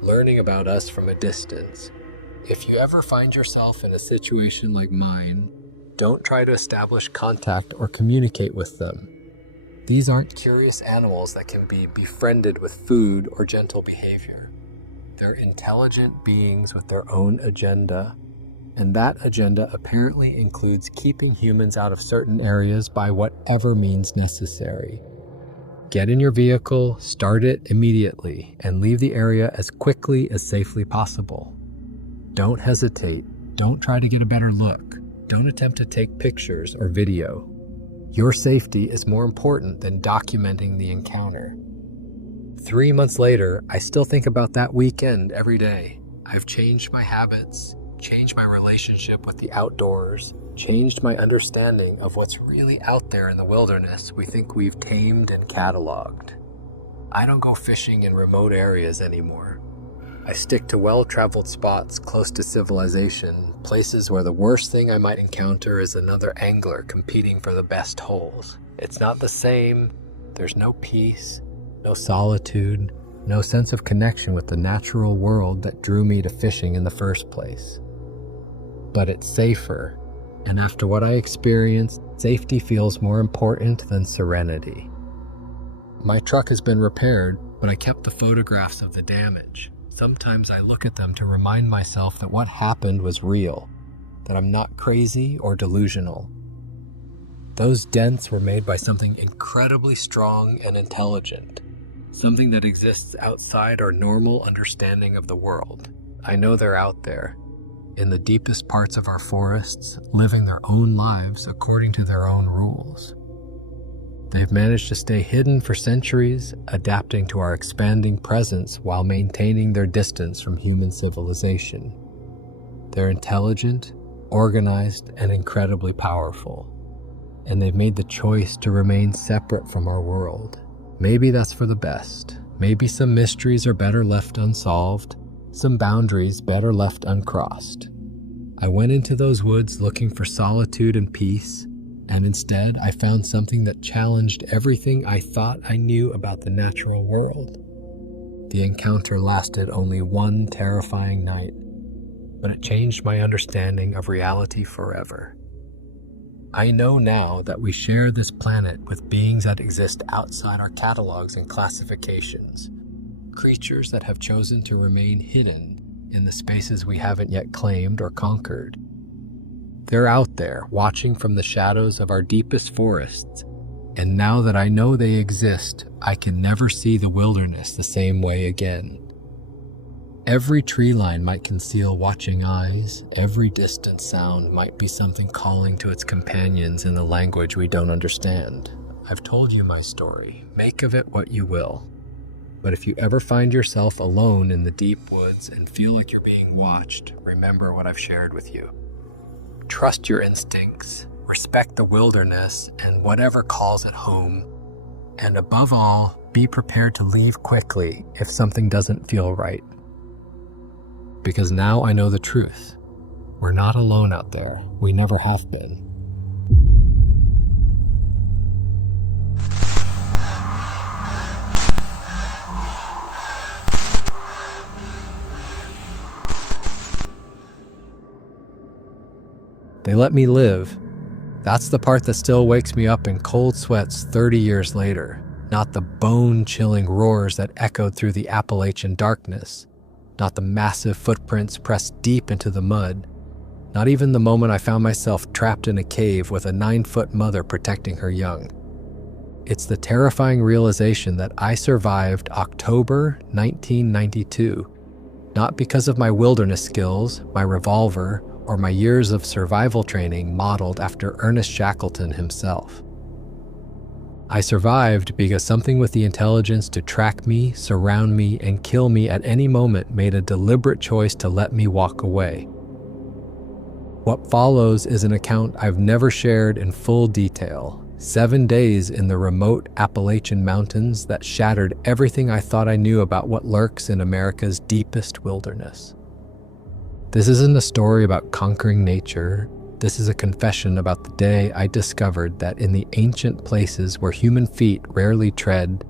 learning about us from a distance. If you ever find yourself in a situation like mine, Don't try to establish contact or communicate with them. These aren't curious animals that can be befriended with food or gentle behavior. They're intelligent beings with their own agenda, and that agenda apparently includes keeping humans out of certain areas by whatever means necessary. Get in your vehicle, start it immediately, and leave the area as quickly as safely possible. Don't hesitate. Don't try to get a better look. Don't attempt to take pictures or video. Your safety is more important than documenting the encounter. 3 months later, I still think about that weekend every day. I've changed my habits, changed my relationship with the outdoors, changed my understanding of what's really out there in the wilderness we think we've tamed and cataloged. I don't go fishing in remote areas anymore. I stick to well-traveled spots close to civilization, places where the worst thing I might encounter is another angler competing for the best holes. It's not the same. There's no peace, no solitude, no sense of connection with the natural world that drew me to fishing in the first place. But it's safer, and after what I experienced, safety feels more important than serenity. My truck has been repaired, but I kept the photographs of the damage. Sometimes I look at them to remind myself that what happened was real, that I'm not crazy or delusional. Those dents were made by something incredibly strong and intelligent, something that exists outside our normal understanding of the world. I know they're out there, in the deepest parts of our forests, living their own lives according to their own rules. They've managed to stay hidden for centuries, adapting to our expanding presence while maintaining their distance from human civilization. They're intelligent, organized, and incredibly powerful. And they've made the choice to remain separate from our world. Maybe that's for the best. Maybe some mysteries are better left unsolved, some boundaries better left uncrossed. I went into those woods looking for solitude and peace, and instead I found something that challenged everything I thought I knew about the natural world. The encounter lasted only one terrifying night, but it changed my understanding of reality forever. I know now that we share this planet with beings that exist outside our catalogs and classifications, creatures that have chosen to remain hidden in the spaces we haven't yet claimed or conquered. They're out there, watching from the shadows of our deepest forests, and now that I know they exist, I can never see the wilderness the same way again. Every tree line might conceal watching eyes, every distant sound might be something calling to its companions in a language we don't understand. I've told you my story, make of it what you will. But if you ever find yourself alone in the deep woods and feel like you're being watched, remember what I've shared with you. Trust your instincts, respect the wilderness and whatever calls it home, and above all, be prepared to leave quickly if something doesn't feel right. Because now I know the truth. We're not alone out there. We never have been. They let me live. That's the part that still wakes me up in cold sweats 30 years later, not the bone-chilling roars that echoed through the Appalachian darkness, not the massive footprints pressed deep into the mud, not even the moment I found myself trapped in a cave with a 9-foot mother protecting her young. It's the terrifying realization that I survived October 1992, not because of my wilderness skills, my revolver, or my years of survival training modeled after Ernest Shackleton himself. I survived because something with the intelligence to track me, surround me, and kill me at any moment made a deliberate choice to let me walk away. What follows is an account I've never shared in full detail. 7 days in the remote Appalachian Mountains that shattered everything I thought I knew about what lurks in America's deepest wilderness. This isn't a story about conquering nature. This is a confession about the day I discovered that in the ancient places where human feet rarely tread,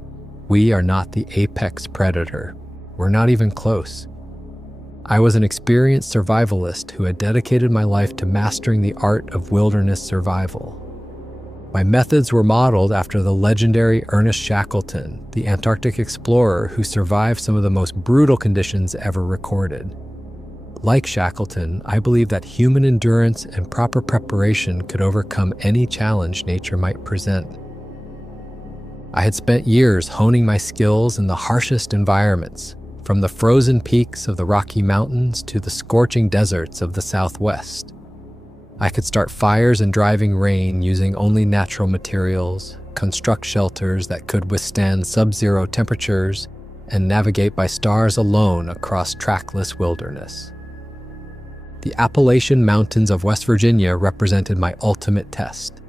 we are not the apex predator. We're not even close. I was an experienced survivalist who had dedicated my life to mastering the art of wilderness survival. My methods were modeled after the legendary Ernest Shackleton, the Antarctic explorer who survived some of the most brutal conditions ever recorded. Like Shackleton, I believe that human endurance and proper preparation could overcome any challenge nature might present. I had spent years honing my skills in the harshest environments, from the frozen peaks of the Rocky Mountains to the scorching deserts of the Southwest. I could start fires in driving rain using only natural materials, construct shelters that could withstand sub-zero temperatures, and navigate by stars alone across trackless wilderness. The Appalachian Mountains of West Virginia represented my ultimate test.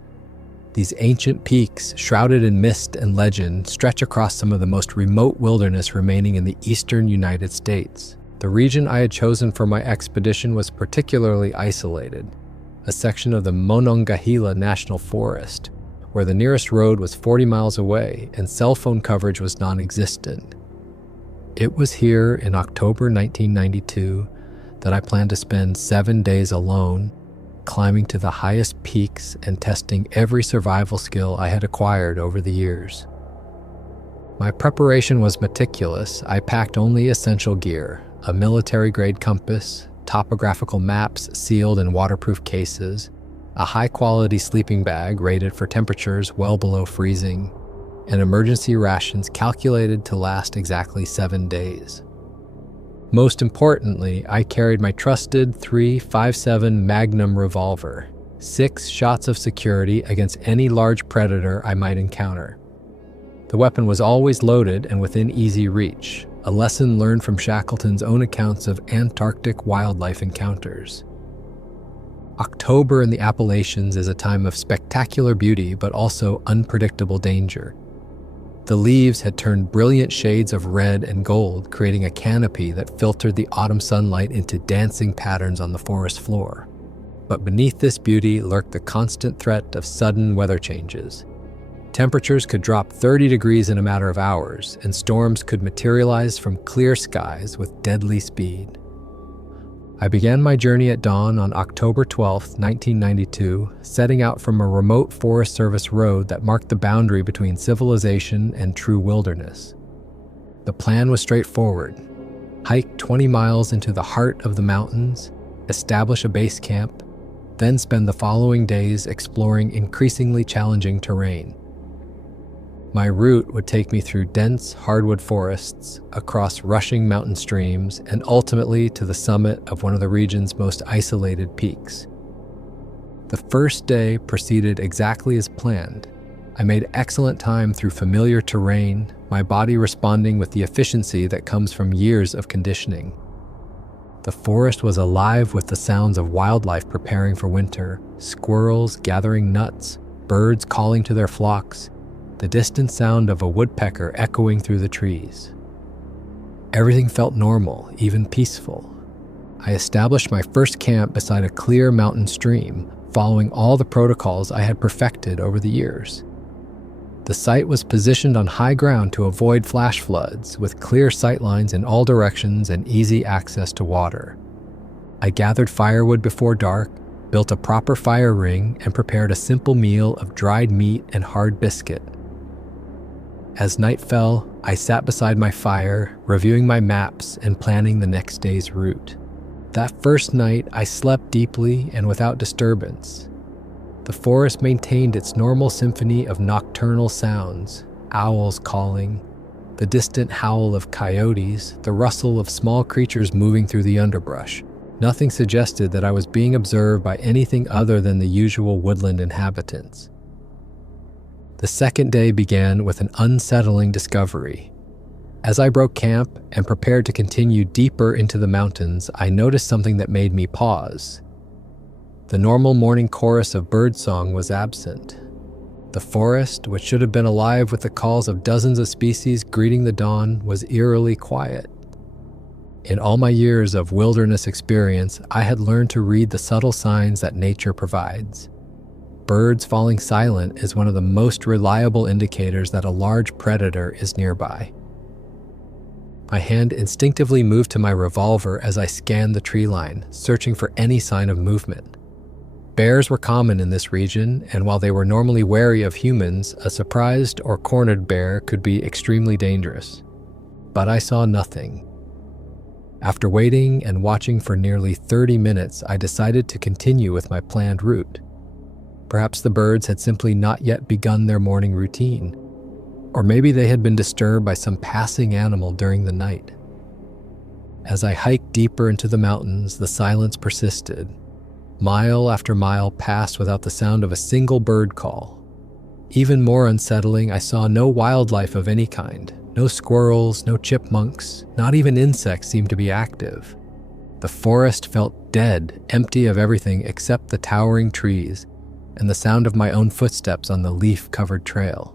These ancient peaks, shrouded in mist and legend, stretch across some of the most remote wilderness remaining in the eastern United States. The region I had chosen for my expedition was particularly isolated, a section of the Monongahela National Forest, where the nearest road was 40 miles away and cell phone coverage was non-existent. It was here in October 1992 that I planned to spend 7 days alone, climbing to the highest peaks and testing every survival skill I had acquired over the years. My preparation was meticulous. I packed only essential gear, a military-grade compass, topographical maps sealed in waterproof cases, a high-quality sleeping bag rated for temperatures well below freezing, and emergency rations calculated to last exactly 7 days. Most importantly, I carried my trusted .357 Magnum revolver, 6 shots of security against any large predator I might encounter. The weapon was always loaded and within easy reach, a lesson learned from Shackleton's own accounts of Antarctic wildlife encounters. October in the Appalachians is a time of spectacular beauty but also unpredictable danger. The leaves had turned brilliant shades of red and gold, creating a canopy that filtered the autumn sunlight into dancing patterns on the forest floor. But beneath this beauty lurked the constant threat of sudden weather changes. Temperatures could drop 30 degrees in a matter of hours, and storms could materialize from clear skies with deadly speed. I began my journey at dawn on October 12, 1992, setting out from a remote Forest Service road that marked the boundary between civilization and true wilderness. The plan was straightforward: hike 20 miles into the heart of the mountains, establish a base camp, then spend the following days exploring increasingly challenging terrain. My route would take me through dense hardwood forests, across rushing mountain streams, and ultimately to the summit of one of the region's most isolated peaks. The first day proceeded exactly as planned. I made excellent time through familiar terrain, my body responding with the efficiency that comes from years of conditioning. The forest was alive with the sounds of wildlife preparing for winter, squirrels gathering nuts, birds calling to their flocks, the distant sound of a woodpecker echoing through the trees. Everything felt normal, even peaceful. I established my first camp beside a clear mountain stream, following all the protocols I had perfected over the years. The site was positioned on high ground to avoid flash floods, with clear sightlines in all directions and easy access to water. I gathered firewood before dark, built a proper fire ring, and prepared a simple meal of dried meat and hard biscuit. As night fell, I sat beside my fire, reviewing my maps and planning the next day's route. That first night, I slept deeply and without disturbance. The forest maintained its normal symphony of nocturnal sounds, owls calling, the distant howl of coyotes, the rustle of small creatures moving through the underbrush. Nothing suggested that I was being observed by anything other than the usual woodland inhabitants. The second day began with an unsettling discovery. As I broke camp and prepared to continue deeper into the mountains, I noticed something that made me pause. The normal morning chorus of birdsong was absent. The forest, which should have been alive with the calls of dozens of species greeting the dawn, was eerily quiet. In all my years of wilderness experience, I had learned to read the subtle signs that nature provides. Birds falling silent is one of the most reliable indicators that a large predator is nearby. My hand instinctively moved to my revolver as I scanned the tree line, searching for any sign of movement. Bears were common in this region, and while they were normally wary of humans, a surprised or cornered bear could be extremely dangerous. But I saw nothing. After waiting and watching for nearly 30 minutes, I decided to continue with my planned route. Perhaps the birds had simply not yet begun their morning routine, or maybe they had been disturbed by some passing animal during the night. As I hiked deeper into the mountains, the silence persisted. Mile after mile passed without the sound of a single bird call. Even more unsettling, I saw no wildlife of any kind. No squirrels, no chipmunks, not even insects seemed to be active. The forest felt dead, empty of everything except the towering trees and the sound of my own footsteps on the leaf-covered trail.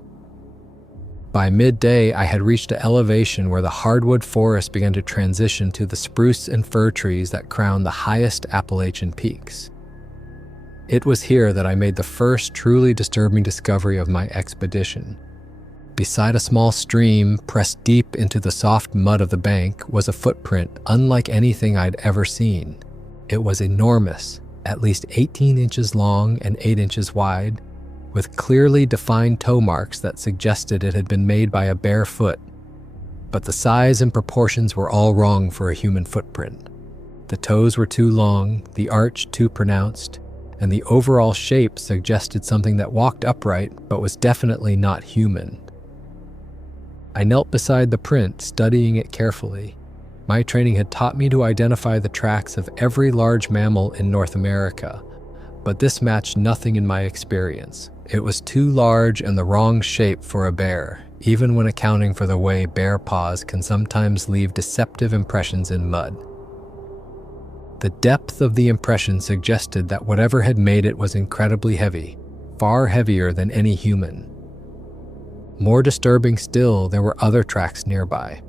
By midday, I had reached an elevation where the hardwood forest began to transition to the spruce and fir trees that crown the highest Appalachian peaks. It was here that I made the first truly disturbing discovery of my expedition. Beside a small stream, pressed deep into the soft mud of the bank, was a footprint unlike anything I'd ever seen. It was enormous, at least 18 inches long and 8 inches wide, with clearly defined toe marks that suggested it had been made by a bare foot. But the size and proportions were all wrong for a human footprint. The toes were too long, the arch too pronounced, and the overall shape suggested something that walked upright but was definitely not human. I knelt beside the print, studying it carefully. My training had taught me to identify the tracks of every large mammal in North America, but this matched nothing in my experience. It was too large and the wrong shape for a bear, even when accounting for the way bear paws can sometimes leave deceptive impressions in mud. The depth of the impression suggested that whatever had made it was incredibly heavy, far heavier than any human. More disturbing still, there were other tracks nearby.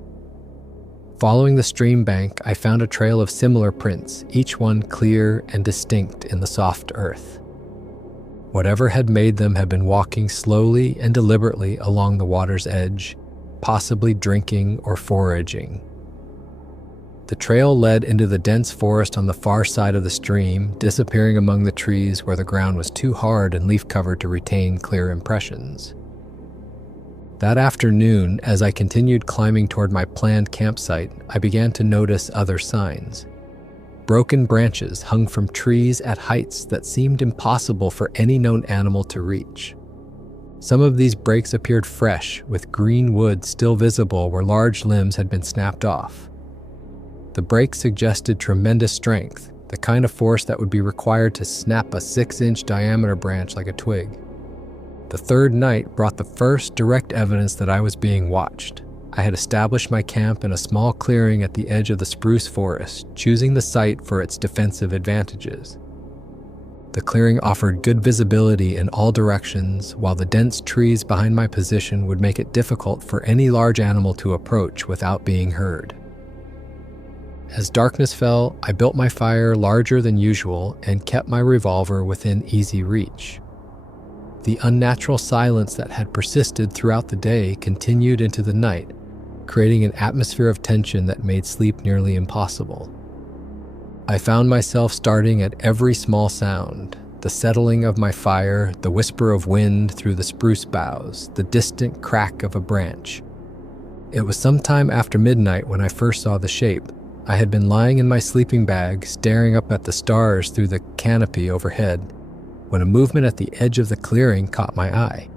Following the stream bank, I found a trail of similar prints, each one clear and distinct in the soft earth. Whatever had made them had been walking slowly and deliberately along the water's edge, possibly drinking or foraging. The trail led into the dense forest on the far side of the stream, disappearing among the trees where the ground was too hard and leaf-covered to retain clear impressions. That afternoon, as I continued climbing toward my planned campsite, I began to notice other signs. Broken branches hung from trees at heights that seemed impossible for any known animal to reach. Some of these breaks appeared fresh, with green wood still visible where large limbs had been snapped off. The break suggested tremendous strength, the kind of force that would be required to snap a 6-inch diameter branch like a twig. The third night brought the first direct evidence that I was being watched. I had established my camp in a small clearing at the edge of the spruce forest, choosing the site for its defensive advantages. The clearing offered good visibility in all directions, while the dense trees behind my position would make it difficult for any large animal to approach without being heard. As darkness fell, I built my fire larger than usual and kept my revolver within easy reach. The unnatural silence that had persisted throughout the day continued into the night, creating an atmosphere of tension that made sleep nearly impossible. I found myself starting at every small sound, the settling of my fire, the whisper of wind through the spruce boughs, the distant crack of a branch. It was sometime after midnight when I first saw the shape. I had been lying in my sleeping bag, staring up at the stars through the canopy overhead, when a movement at the edge of the clearing caught my eye.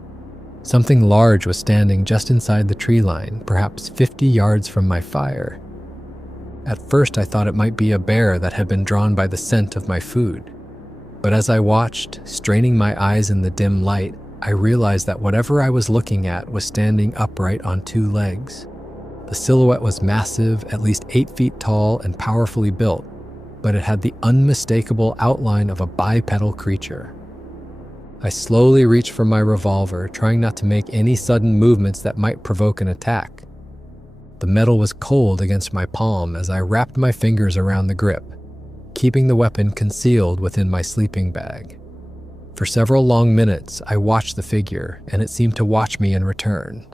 Something large was standing just inside the tree line, perhaps 50 yards from my fire. At first I thought it might be a bear that had been drawn by the scent of my food. But as I watched, straining my eyes in the dim light, I realized that whatever I was looking at was standing upright on 2 legs. The silhouette was massive, at least 8 feet tall and powerfully built, but it had the unmistakable outline of a bipedal creature. I slowly reached for my revolver, trying not to make any sudden movements that might provoke an attack. The metal was cold against my palm as I wrapped my fingers around the grip, keeping the weapon concealed within my sleeping bag. For several long minutes, I watched the figure, and it seemed to watch me in return.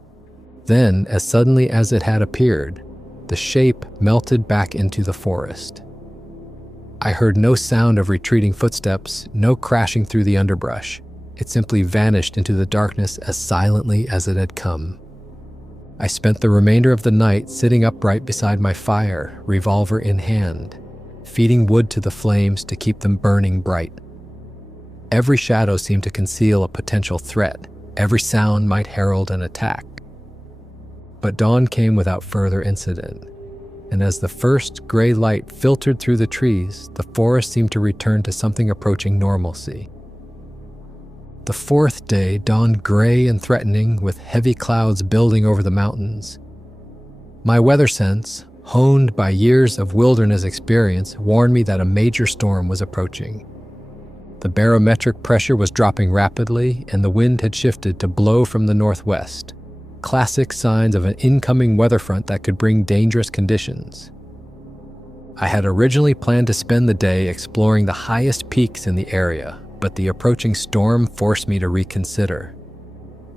Then, as suddenly as it had appeared, the shape melted back into the forest. I heard no sound of retreating footsteps, no crashing through the underbrush. It simply vanished into the darkness as silently as it had come. I spent the remainder of the night sitting upright beside my fire, revolver in hand, feeding wood to the flames to keep them burning bright. Every shadow seemed to conceal a potential threat. Every sound might herald an attack. But dawn came without further incident, and as the first gray light filtered through the trees, the forest seemed to return to something approaching normalcy. The fourth day dawned gray and threatening, with heavy clouds building over the mountains. My weather sense, honed by years of wilderness experience, warned me that a major storm was approaching. The barometric pressure was dropping rapidly, and the wind had shifted to blow from the northwest, classic signs of an incoming weather front that could bring dangerous conditions. I had originally planned to spend the day exploring the highest peaks in the area, but the approaching storm forced me to reconsider.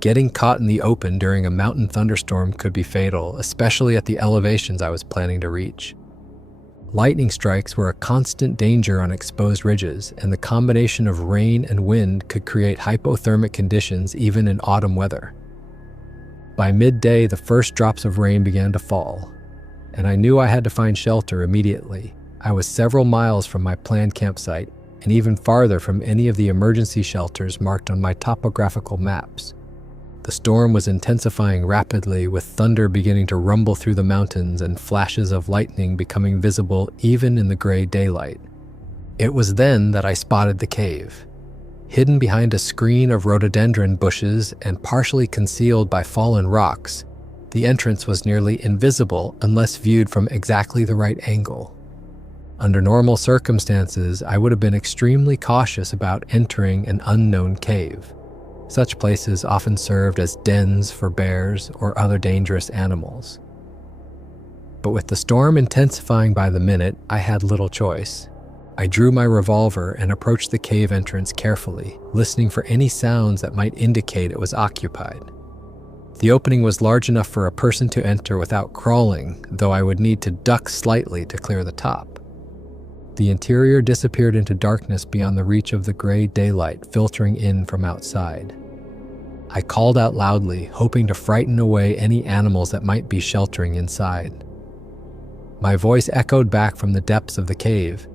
Getting caught in the open during a mountain thunderstorm could be fatal, especially at the elevations I was planning to reach. Lightning strikes were a constant danger on exposed ridges, and the combination of rain and wind could create hypothermic conditions even in autumn weather. By midday, the first drops of rain began to fall, and I knew I had to find shelter immediately. I was several miles from my planned campsite, and even farther from any of the emergency shelters marked on my topographical maps. The storm was intensifying rapidly, with thunder beginning to rumble through the mountains and flashes of lightning becoming visible even in the gray daylight. It was then that I spotted the cave. Hidden behind a screen of rhododendron bushes and partially concealed by fallen rocks, the entrance was nearly invisible unless viewed from exactly the right angle. Under normal circumstances, I would have been extremely cautious about entering an unknown cave. Such places often served as dens for bears or other dangerous animals. But with the storm intensifying by the minute, I had little choice. I drew my revolver and approached the cave entrance carefully, listening for any sounds that might indicate it was occupied. The opening was large enough for a person to enter without crawling, though I would need to duck slightly to clear the top. The interior disappeared into darkness beyond the reach of the gray daylight filtering in from outside. I called out loudly, hoping to frighten away any animals that might be sheltering inside. My voice echoed back from the depths of the cave,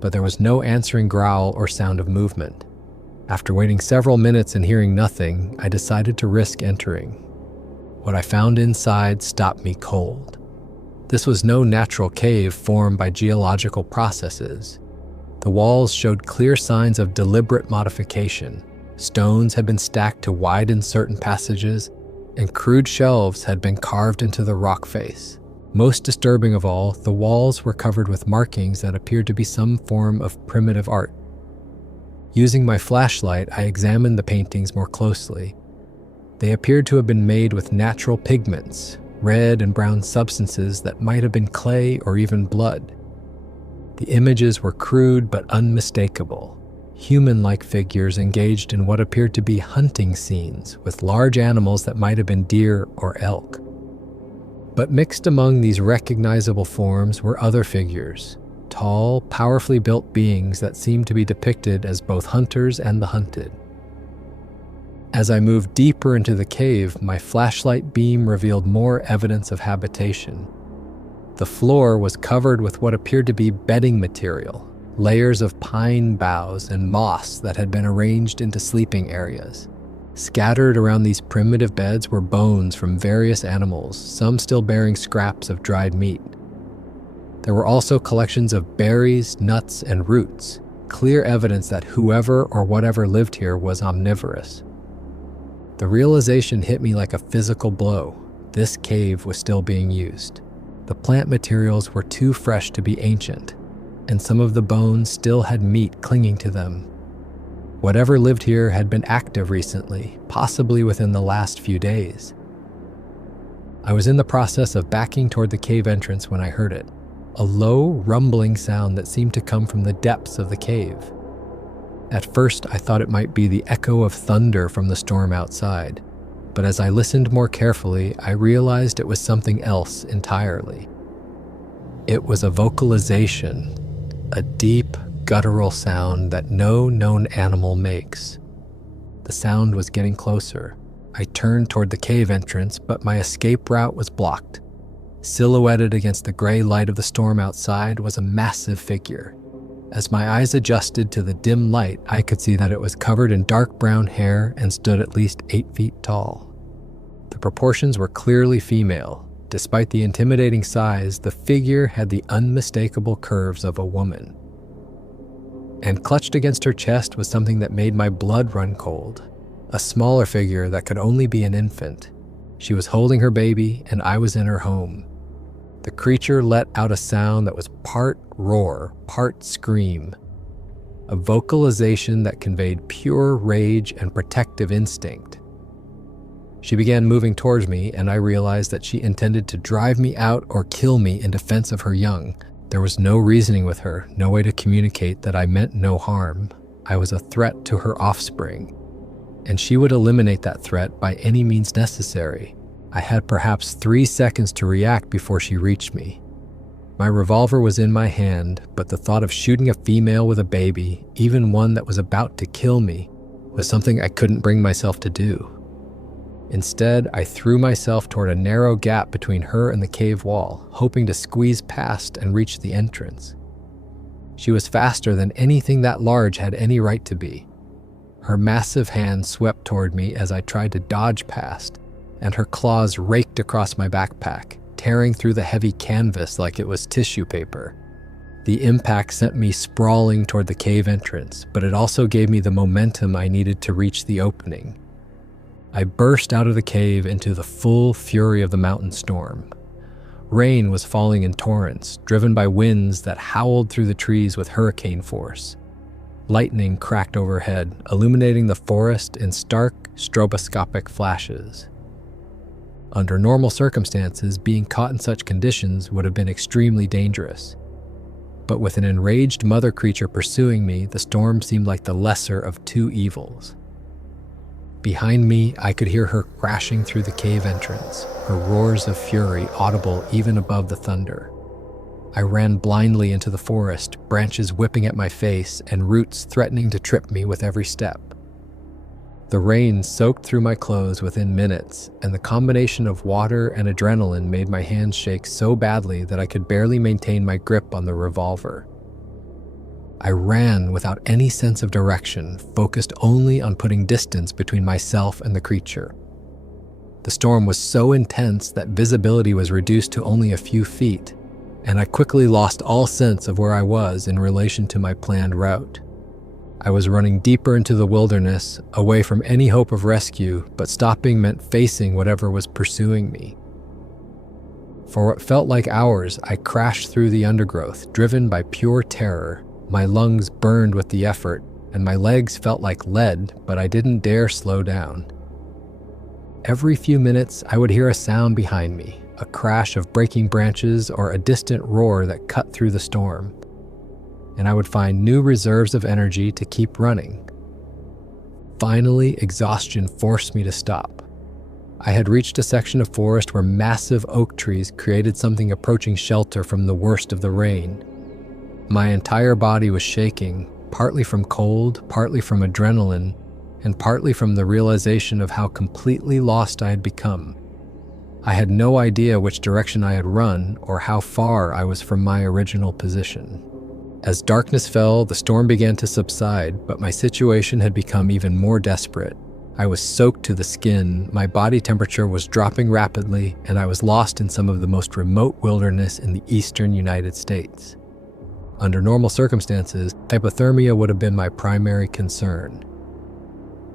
but there was no answering growl or sound of movement. After waiting several minutes and hearing nothing, I decided to risk entering. What I found inside stopped me cold. This was no natural cave formed by geological processes. The walls showed clear signs of deliberate modification. Stones had been stacked to widen certain passages, and crude shelves had been carved into the rock face. Most disturbing of all, the walls were covered with markings that appeared to be some form of primitive art. Using my flashlight, I examined the paintings more closely. They appeared to have been made with natural pigments, red and brown substances that might have been clay or even blood. The images were crude but unmistakable, human-like figures engaged in what appeared to be hunting scenes with large animals that might have been deer or elk. But mixed among these recognizable forms were other figures, tall, powerfully built beings that seemed to be depicted as both hunters and the hunted. As I moved deeper into the cave, my flashlight beam revealed more evidence of habitation. The floor was covered with what appeared to be bedding material, layers of pine boughs and moss that had been arranged into sleeping areas. Scattered around these primitive beds were bones from various animals, some still bearing scraps of dried meat. There were also collections of berries, nuts, and roots, clear evidence that whoever or whatever lived here was omnivorous. The realization hit me like a physical blow. This cave was still being used. The plant materials were too fresh to be ancient, and some of the bones still had meat clinging to them. Whatever lived here had been active recently, possibly within the last few days. I was in the process of backing toward the cave entrance when I heard it, a low, rumbling sound that seemed to come from the depths of the cave. At first, I thought it might be the echo of thunder from the storm outside, but as I listened more carefully, I realized it was something else entirely. It was a vocalization, a deep, guttural sound that no known animal makes. The sound was getting closer. I turned toward the cave entrance, but my escape route was blocked. Silhouetted against the gray light of the storm outside was a massive figure. As my eyes adjusted to the dim light, I could see that it was covered in dark brown hair and stood at least 8 feet tall. The proportions were clearly female. Despite the intimidating size, the figure had the unmistakable curves of a woman. And clutched against her chest was something that made my blood run cold. A smaller figure that could only be an infant. She was holding her baby, and I was in her home. The creature let out a sound that was part roar, part scream. A vocalization that conveyed pure rage and protective instinct. She began moving towards me, and I realized that she intended to drive me out or kill me in defense of her young. There was no reasoning with her, no way to communicate that I meant no harm. I was a threat to her offspring, and she would eliminate that threat by any means necessary. I had perhaps 3 seconds to react before she reached me. My revolver was in my hand, but the thought of shooting a female with a baby, even one that was about to kill me, was something I couldn't bring myself to do. Instead, I threw myself toward a narrow gap between her and the cave wall, hoping to squeeze past and reach the entrance. She was faster than anything that large had any right to be. Her massive hand swept toward me as I tried to dodge past, and her claws raked across my backpack, tearing through the heavy canvas like it was tissue paper. The impact sent me sprawling toward the cave entrance, but it also gave me the momentum I needed to reach the opening. I burst out of the cave into the full fury of the mountain storm. Rain was falling in torrents, driven by winds that howled through the trees with hurricane force. Lightning cracked overhead, illuminating the forest in stark, stroboscopic flashes. Under normal circumstances, being caught in such conditions would have been extremely dangerous. But with an enraged mother creature pursuing me, the storm seemed like the lesser of 2 evils. Behind me, I could hear her crashing through the cave entrance, her roars of fury audible even above the thunder. I ran blindly into the forest, branches whipping at my face and roots threatening to trip me with every step. The rain soaked through my clothes within minutes, and the combination of water and adrenaline made my hands shake so badly that I could barely maintain my grip on the revolver. I ran without any sense of direction, focused only on putting distance between myself and the creature. The storm was so intense that visibility was reduced to only a few feet, and I quickly lost all sense of where I was in relation to my planned route. I was running deeper into the wilderness, away from any hope of rescue, but stopping meant facing whatever was pursuing me. For what felt like hours, I crashed through the undergrowth, driven by pure terror. My lungs burned with the effort, and my legs felt like lead, but I didn't dare slow down. Every few minutes, I would hear a sound behind me, a crash of breaking branches or a distant roar that cut through the storm. And I would find new reserves of energy to keep running. Finally, exhaustion forced me to stop. I had reached a section of forest where massive oak trees created something approaching shelter from the worst of the rain. My entire body was shaking, partly from cold, partly from adrenaline, and partly from the realization of how completely lost I had become. I had no idea which direction I had run or how far I was from my original position. As darkness fell, the storm began to subside, but my situation had become even more desperate. I was soaked to the skin, my body temperature was dropping rapidly, and I was lost in some of the most remote wilderness in the eastern United States. Under normal circumstances, hypothermia would have been my primary concern.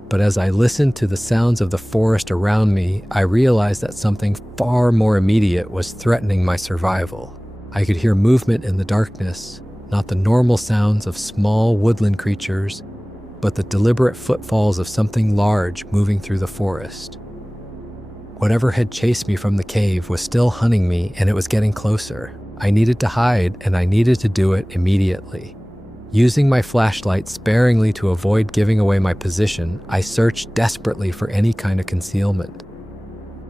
But as I listened to the sounds of the forest around me, I realized that something far more immediate was threatening my survival. I could hear movement in the darkness, not the normal sounds of small woodland creatures, but the deliberate footfalls of something large moving through the forest. Whatever had chased me from the cave was still hunting me, and it was getting closer. I needed to hide, and I needed to do it immediately. Using my flashlight sparingly to avoid giving away my position, I searched desperately for any kind of concealment.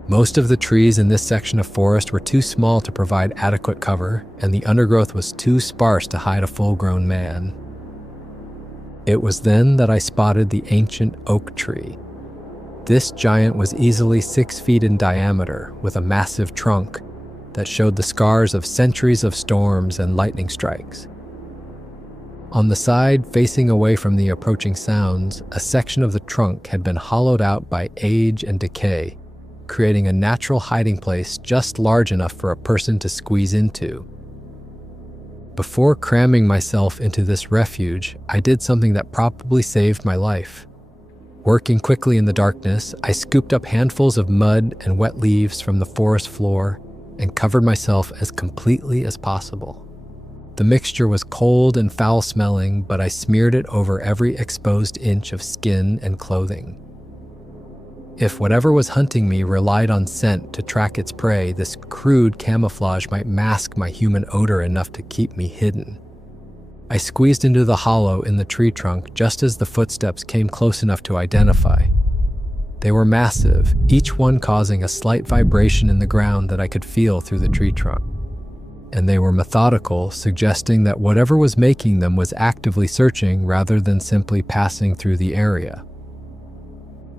Most of the trees in this section of forest were too small to provide adequate cover, and the undergrowth was too sparse to hide a full-grown man. It was then that I spotted the ancient oak tree. This giant was easily 6 feet in diameter, with a massive trunk that showed the scars of centuries of storms and lightning strikes. On the side facing away from the approaching sounds, a section of the trunk had been hollowed out by age and decay, creating a natural hiding place just large enough for a person to squeeze into. Before cramming myself into this refuge, I did something that probably saved my life. Working quickly in the darkness, I scooped up handfuls of mud and wet leaves from the forest floor and covered myself as completely as possible. The mixture was cold and foul-smelling, but I smeared it over every exposed inch of skin and clothing. If whatever was hunting me relied on scent to track its prey, this crude camouflage might mask my human odor enough to keep me hidden. I squeezed into the hollow in the tree trunk just as the footsteps came close enough to identify. They were massive, each one causing a slight vibration in the ground that I could feel through the tree trunk. And they were methodical, suggesting that whatever was making them was actively searching rather than simply passing through the area.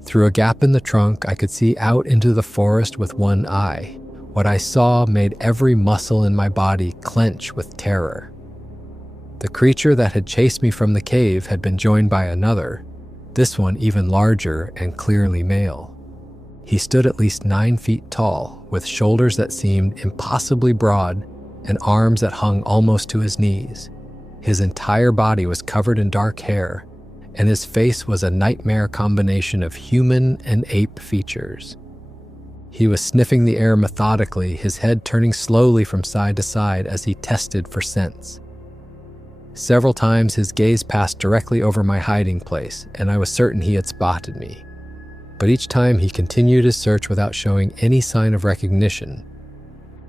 Through a gap in the trunk, I could see out into the forest with one eye. What I saw made every muscle in my body clench with terror. The creature that had chased me from the cave had been joined by another, this one even larger and clearly male. He stood at least 9 feet tall, with shoulders that seemed impossibly broad and arms that hung almost to his knees. His entire body was covered in dark hair, and his face was a nightmare combination of human and ape features. He was sniffing the air methodically, his head turning slowly from side to side as he tested for scents. Several times his gaze passed directly over my hiding place, and I was certain he had spotted me. But each time he continued his search without showing any sign of recognition.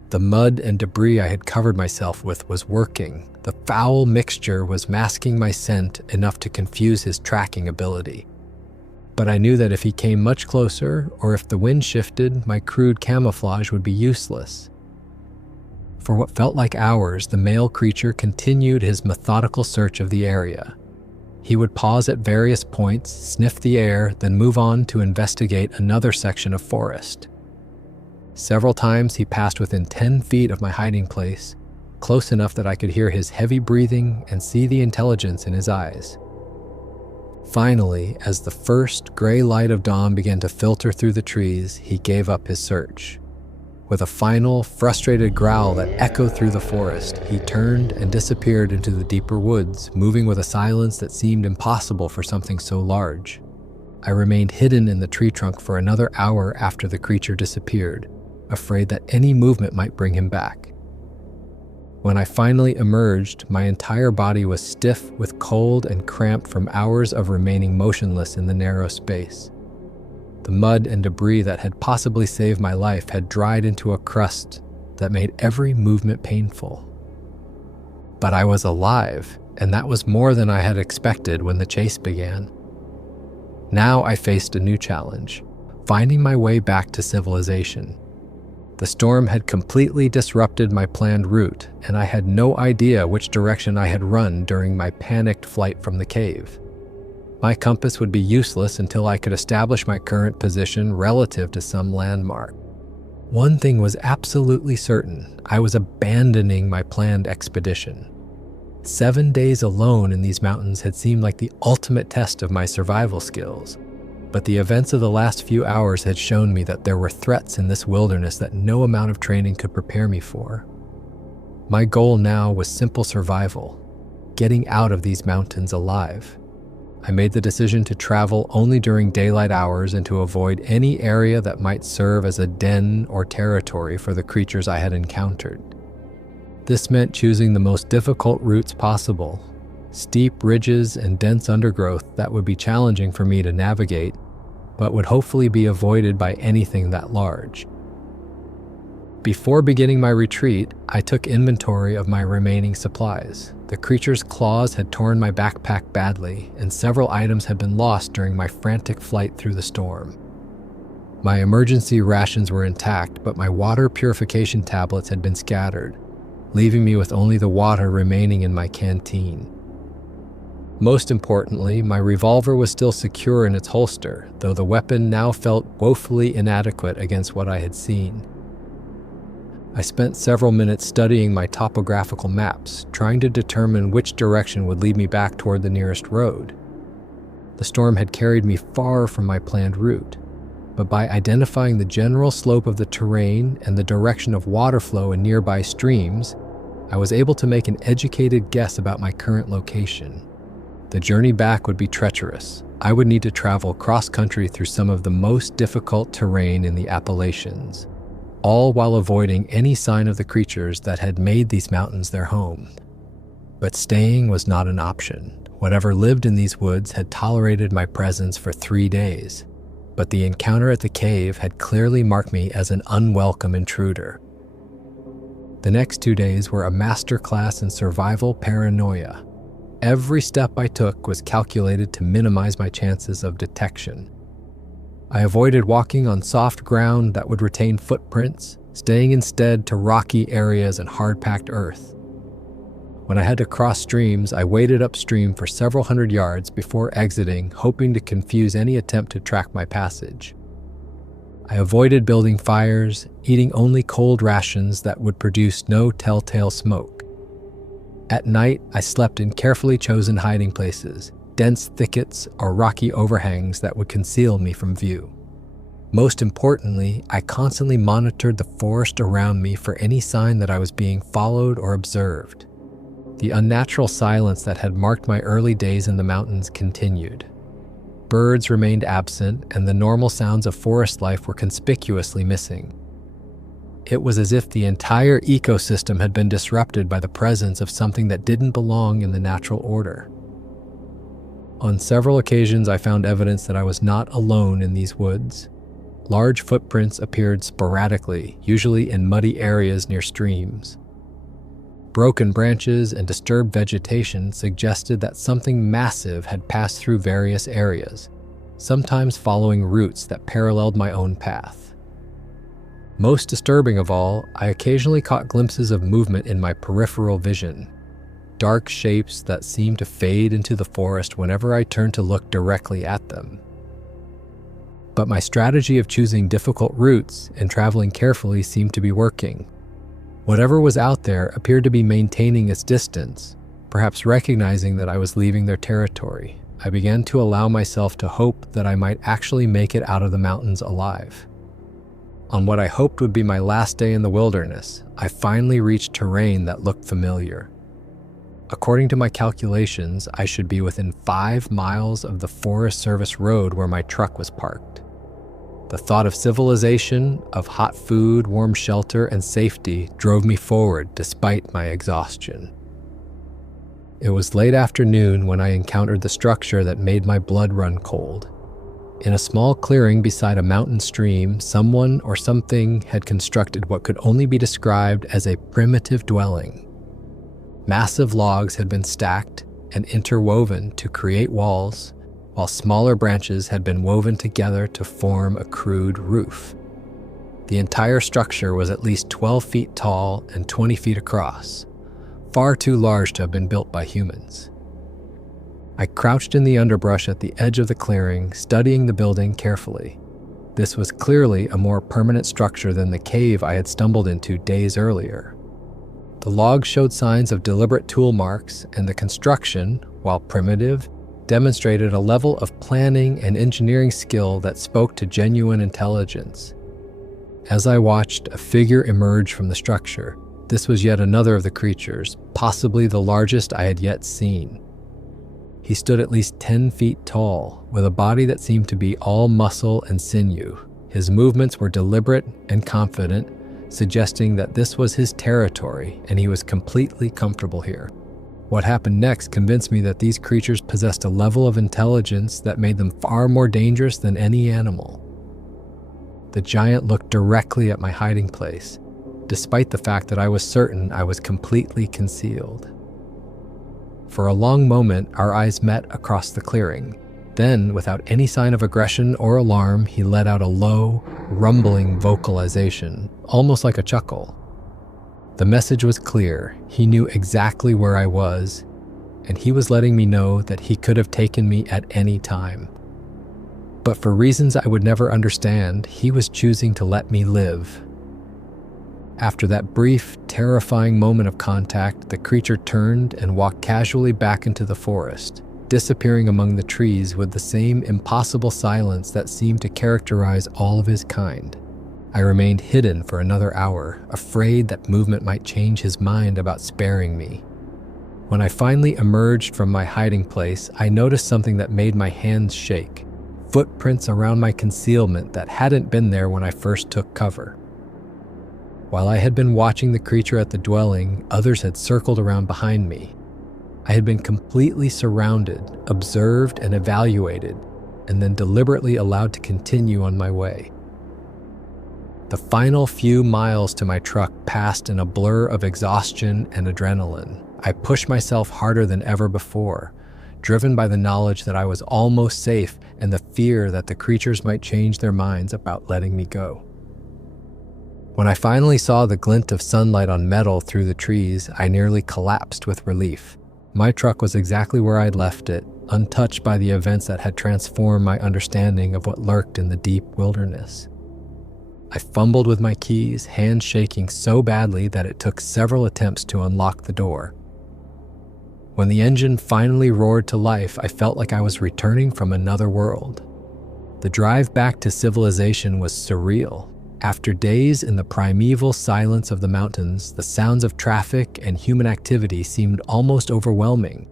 The mud and debris I had covered myself with was working. The foul mixture was masking my scent enough to confuse his tracking ability. But I knew that if he came much closer, or if the wind shifted, my crude camouflage would be useless. For what felt like hours, the male creature continued his methodical search of the area. He would pause at various points, sniff the air, then move on to investigate another section of forest. Several times he passed within 10 feet of my hiding place, close enough that I could hear his heavy breathing and see the intelligence in his eyes. Finally, as the first gray light of dawn began to filter through the trees, he gave up his search. With a final, frustrated growl that echoed through the forest, he turned and disappeared into the deeper woods, moving with a silence that seemed impossible for something so large. I remained hidden in the tree trunk for another hour after the creature disappeared, afraid that any movement might bring him back. When I finally emerged, my entire body was stiff with cold and cramped from hours of remaining motionless in the narrow space. The mud and debris that had possibly saved my life had dried into a crust that made every movement painful. But I was alive, and that was more than I had expected when the chase began. Now I faced a new challenge, finding my way back to civilization. The storm had completely disrupted my planned route, and I had no idea which direction I had run during my panicked flight from the cave. My compass would be useless until I could establish my current position relative to some landmark. One thing was absolutely certain: I was abandoning my planned expedition. 7 days alone in these mountains had seemed like the ultimate test of my survival skills. But the events of the last few hours had shown me that there were threats in this wilderness that no amount of training could prepare me for. My goal now was simple survival, getting out of these mountains alive. I made the decision to travel only during daylight hours and to avoid any area that might serve as a den or territory for the creatures I had encountered. This meant choosing the most difficult routes possible, steep ridges and dense undergrowth that would be challenging for me to navigate, but would hopefully be avoided by anything that large. Before beginning my retreat, I took inventory of my remaining supplies. The creature's claws had torn my backpack badly, and several items had been lost during my frantic flight through the storm. My emergency rations were intact, but my water purification tablets had been scattered, leaving me with only the water remaining in my canteen. Most importantly, my revolver was still secure in its holster, though the weapon now felt woefully inadequate against what I had seen. I spent several minutes studying my topographical maps, trying to determine which direction would lead me back toward the nearest road. The storm had carried me far from my planned route, but by identifying the general slope of the terrain and the direction of water flow in nearby streams, I was able to make an educated guess about my current location. The journey back would be treacherous. I would need to travel cross-country through some of the most difficult terrain in the Appalachians, all while avoiding any sign of the creatures that had made these mountains their home. But staying was not an option. Whatever lived in these woods had tolerated my presence for 3 days, but the encounter at the cave had clearly marked me as an unwelcome intruder. The next 2 days were a masterclass in survival paranoia. Every step I took was calculated to minimize my chances of detection. I avoided walking on soft ground that would retain footprints, staying instead to rocky areas and hard-packed earth. When I had to cross streams, I waded upstream for several hundred yards before exiting, hoping to confuse any attempt to track my passage. I avoided building fires, eating only cold rations that would produce no telltale smoke. At night, I slept in carefully chosen hiding places, dense thickets or rocky overhangs that would conceal me from view. Most importantly, I constantly monitored the forest around me for any sign that I was being followed or observed. The unnatural silence that had marked my early days in the mountains continued. Birds remained absent, and the normal sounds of forest life were conspicuously missing. It was as if the entire ecosystem had been disrupted by the presence of something that didn't belong in the natural order. On several occasions, I found evidence that I was not alone in these woods. Large footprints appeared sporadically, usually in muddy areas near streams. Broken branches and disturbed vegetation suggested that something massive had passed through various areas, sometimes following routes that paralleled my own path. Most disturbing of all, I occasionally caught glimpses of movement in my peripheral vision, dark shapes that seemed to fade into the forest whenever I turned to look directly at them. But my strategy of choosing difficult routes and traveling carefully seemed to be working. Whatever was out there appeared to be maintaining its distance, perhaps recognizing that I was leaving their territory. I began to allow myself to hope that I might actually make it out of the mountains alive. On what I hoped would be my last day in the wilderness, I finally reached terrain that looked familiar. According to my calculations, I should be within 5 miles of the Forest Service road where my truck was parked. The thought of civilization, of hot food, warm shelter, and safety drove me forward despite my exhaustion. It was late afternoon when I encountered the structure that made my blood run cold. In a small clearing beside a mountain stream, someone or something had constructed what could only be described as a primitive dwelling. Massive logs had been stacked and interwoven to create walls, while smaller branches had been woven together to form a crude roof. The entire structure was at least 12 feet tall and 20 feet across, far too large to have been built by humans. I crouched in the underbrush at the edge of the clearing, studying the building carefully. This was clearly a more permanent structure than the cave I had stumbled into days earlier. The logs showed signs of deliberate tool marks, and the construction, while primitive, demonstrated a level of planning and engineering skill that spoke to genuine intelligence. As I watched a figure emerge from the structure, this was yet another of the creatures, possibly the largest I had yet seen. He stood at least 10 feet tall, with a body that seemed to be all muscle and sinew. His movements were deliberate and confident, suggesting that this was his territory and he was completely comfortable here. What happened next convinced me that these creatures possessed a level of intelligence that made them far more dangerous than any animal. The giant looked directly at my hiding place, despite the fact that I was certain I was completely concealed. For a long moment, our eyes met across the clearing. Then, without any sign of aggression or alarm, he let out a low, rumbling vocalization, almost like a chuckle. The message was clear. He knew exactly where I was, and he was letting me know that he could have taken me at any time. But for reasons I would never understand, he was choosing to let me live. After that brief, terrifying moment of contact, the creature turned and walked casually back into the forest, disappearing among the trees with the same impossible silence that seemed to characterize all of his kind. I remained hidden for another hour, afraid that movement might change his mind about sparing me. When I finally emerged from my hiding place, I noticed something that made my hands shake. Footprints around my concealment that hadn't been there when I first took cover. While I had been watching the creature at the dwelling, others had circled around behind me. I had been completely surrounded, observed and evaluated, and then deliberately allowed to continue on my way. The final few miles to my truck passed in a blur of exhaustion and adrenaline. I pushed myself harder than ever before, driven by the knowledge that I was almost safe and the fear that the creatures might change their minds about letting me go. When I finally saw the glint of sunlight on metal through the trees, I nearly collapsed with relief. My truck was exactly where I'd left it, untouched by the events that had transformed my understanding of what lurked in the deep wilderness. I fumbled with my keys, hands shaking so badly that it took several attempts to unlock the door. When the engine finally roared to life, I felt like I was returning from another world. The drive back to civilization was surreal. After days in the primeval silence of the mountains, the sounds of traffic and human activity seemed almost overwhelming.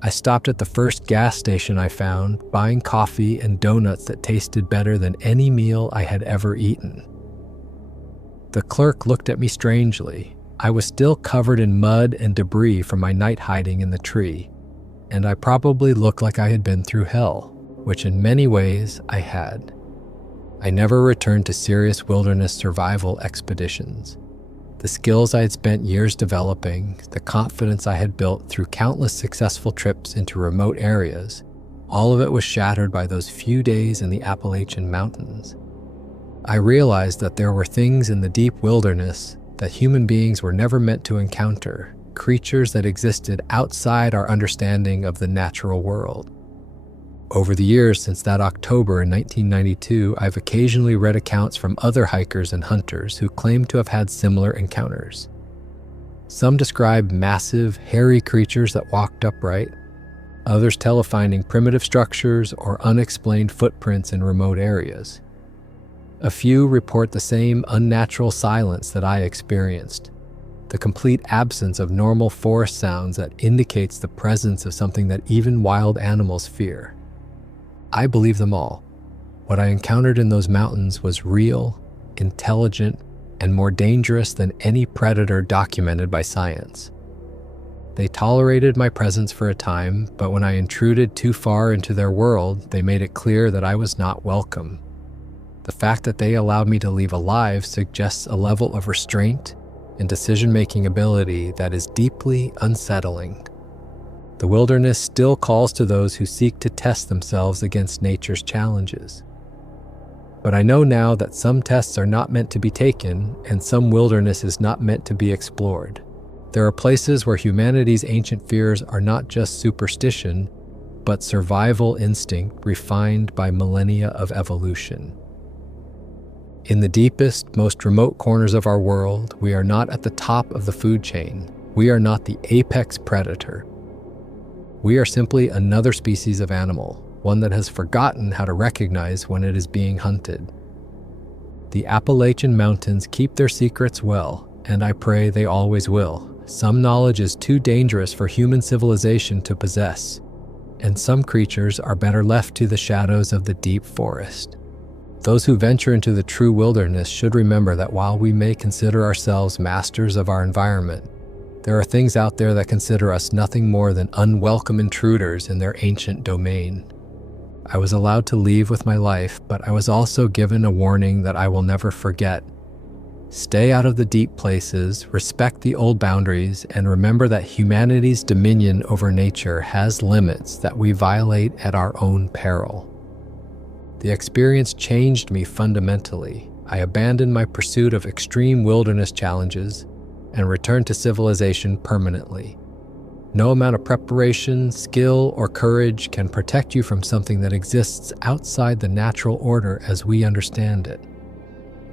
I stopped at the first gas station I found, buying coffee and donuts that tasted better than any meal I had ever eaten. The clerk looked at me strangely. I was still covered in mud and debris from my night hiding in the tree, and I probably looked like I had been through hell, which in many ways I had. I never returned to serious wilderness survival expeditions. The skills I had spent years developing, the confidence I had built through countless successful trips into remote areas, all of it was shattered by those few days in the Appalachian Mountains. I realized that there were things in the deep wilderness that human beings were never meant to encounter, creatures that existed outside our understanding of the natural world. Over the years since that October in 1992, I've occasionally read accounts from other hikers and hunters who claim to have had similar encounters. Some describe massive, hairy creatures that walked upright. Others tell of finding primitive structures or unexplained footprints in remote areas. A few report the same unnatural silence that I experienced, the complete absence of normal forest sounds that indicates the presence of something that even wild animals fear. I believe them all. What I encountered in those mountains was real, intelligent, and more dangerous than any predator documented by science. They tolerated my presence for a time, but when I intruded too far into their world, they made it clear that I was not welcome. The fact that they allowed me to leave alive suggests a level of restraint and decision-making ability that is deeply unsettling. The wilderness still calls to those who seek to test themselves against nature's challenges. But I know now that some tests are not meant to be taken, and some wilderness is not meant to be explored. There are places where humanity's ancient fears are not just superstition, but survival instinct refined by millennia of evolution. In the deepest, most remote corners of our world, we are not at the top of the food chain. We are not the apex predator. We are simply another species of animal, one that has forgotten how to recognize when it is being hunted. The Appalachian Mountains keep their secrets well, and I pray they always will. Some knowledge is too dangerous for human civilization to possess, and some creatures are better left to the shadows of the deep forest. Those who venture into the true wilderness should remember that while we may consider ourselves masters of our environment, there are things out there that consider us nothing more than unwelcome intruders in their ancient domain. I was allowed to leave with my life, but I was also given a warning that I will never forget. Stay out of the deep places, respect the old boundaries, and remember that humanity's dominion over nature has limits that we violate at our own peril. The experience changed me fundamentally. I abandoned my pursuit of extreme wilderness challenges and returned to civilization permanently. No amount of preparation, skill, or courage can protect you from something that exists outside the natural order as we understand it.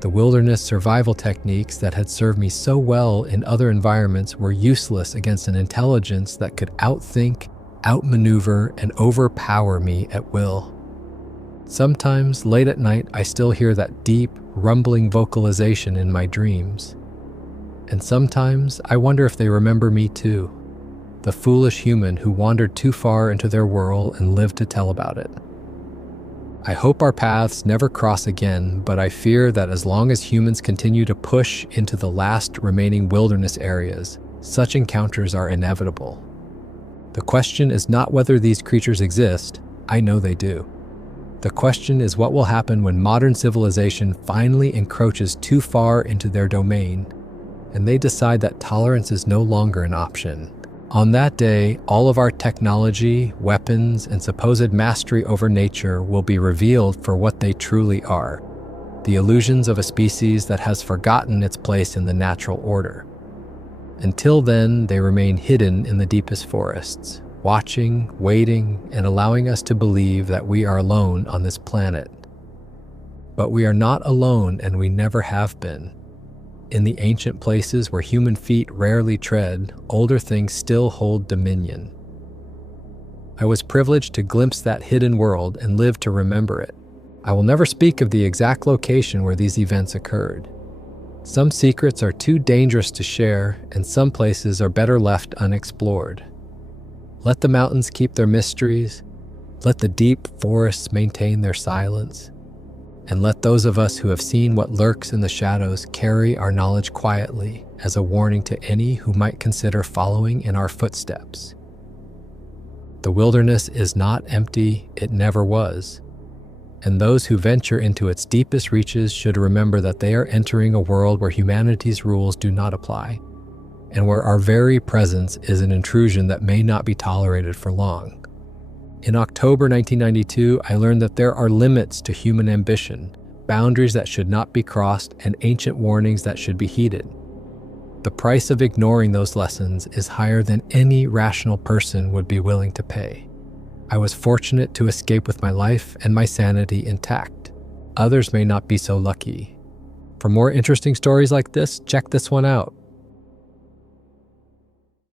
The wilderness survival techniques that had served me so well in other environments were useless against an intelligence that could outthink, outmaneuver, and overpower me at will. Sometimes, late at night, I still hear that deep, rumbling vocalization in my dreams. And sometimes, I wonder if they remember me too, the foolish human who wandered too far into their world and lived to tell about it. I hope our paths never cross again, but I fear that as long as humans continue to push into the last remaining wilderness areas, such encounters are inevitable. The question is not whether these creatures exist. I know they do. The question is what will happen when modern civilization finally encroaches too far into their domain, and they decide that tolerance is no longer an option. On that day, all of our technology, weapons, and supposed mastery over nature will be revealed for what they truly are, the illusions of a species that has forgotten its place in the natural order. Until then, they remain hidden in the deepest forests, watching, waiting, and allowing us to believe that we are alone on this planet. But we are not alone, and we never have been. In the ancient places where human feet rarely tread, older things still hold dominion. I was privileged to glimpse that hidden world and live to remember it. I will never speak of the exact location where these events occurred. Some secrets are too dangerous to share, and some places are better left unexplored. Let the mountains keep their mysteries, let the deep forests maintain their silence, and let those of us who have seen what lurks in the shadows carry our knowledge quietly as a warning to any who might consider following in our footsteps. The wilderness is not empty, it never was, and those who venture into its deepest reaches should remember that they are entering a world where humanity's rules do not apply, and where our very presence is an intrusion that may not be tolerated for long. In October 1992, I learned that there are limits to human ambition, boundaries that should not be crossed, and ancient warnings that should be heeded. The price of ignoring those lessons is higher than any rational person would be willing to pay. I was fortunate to escape with my life and my sanity intact. Others may not be so lucky. For more interesting stories like this, check this one out.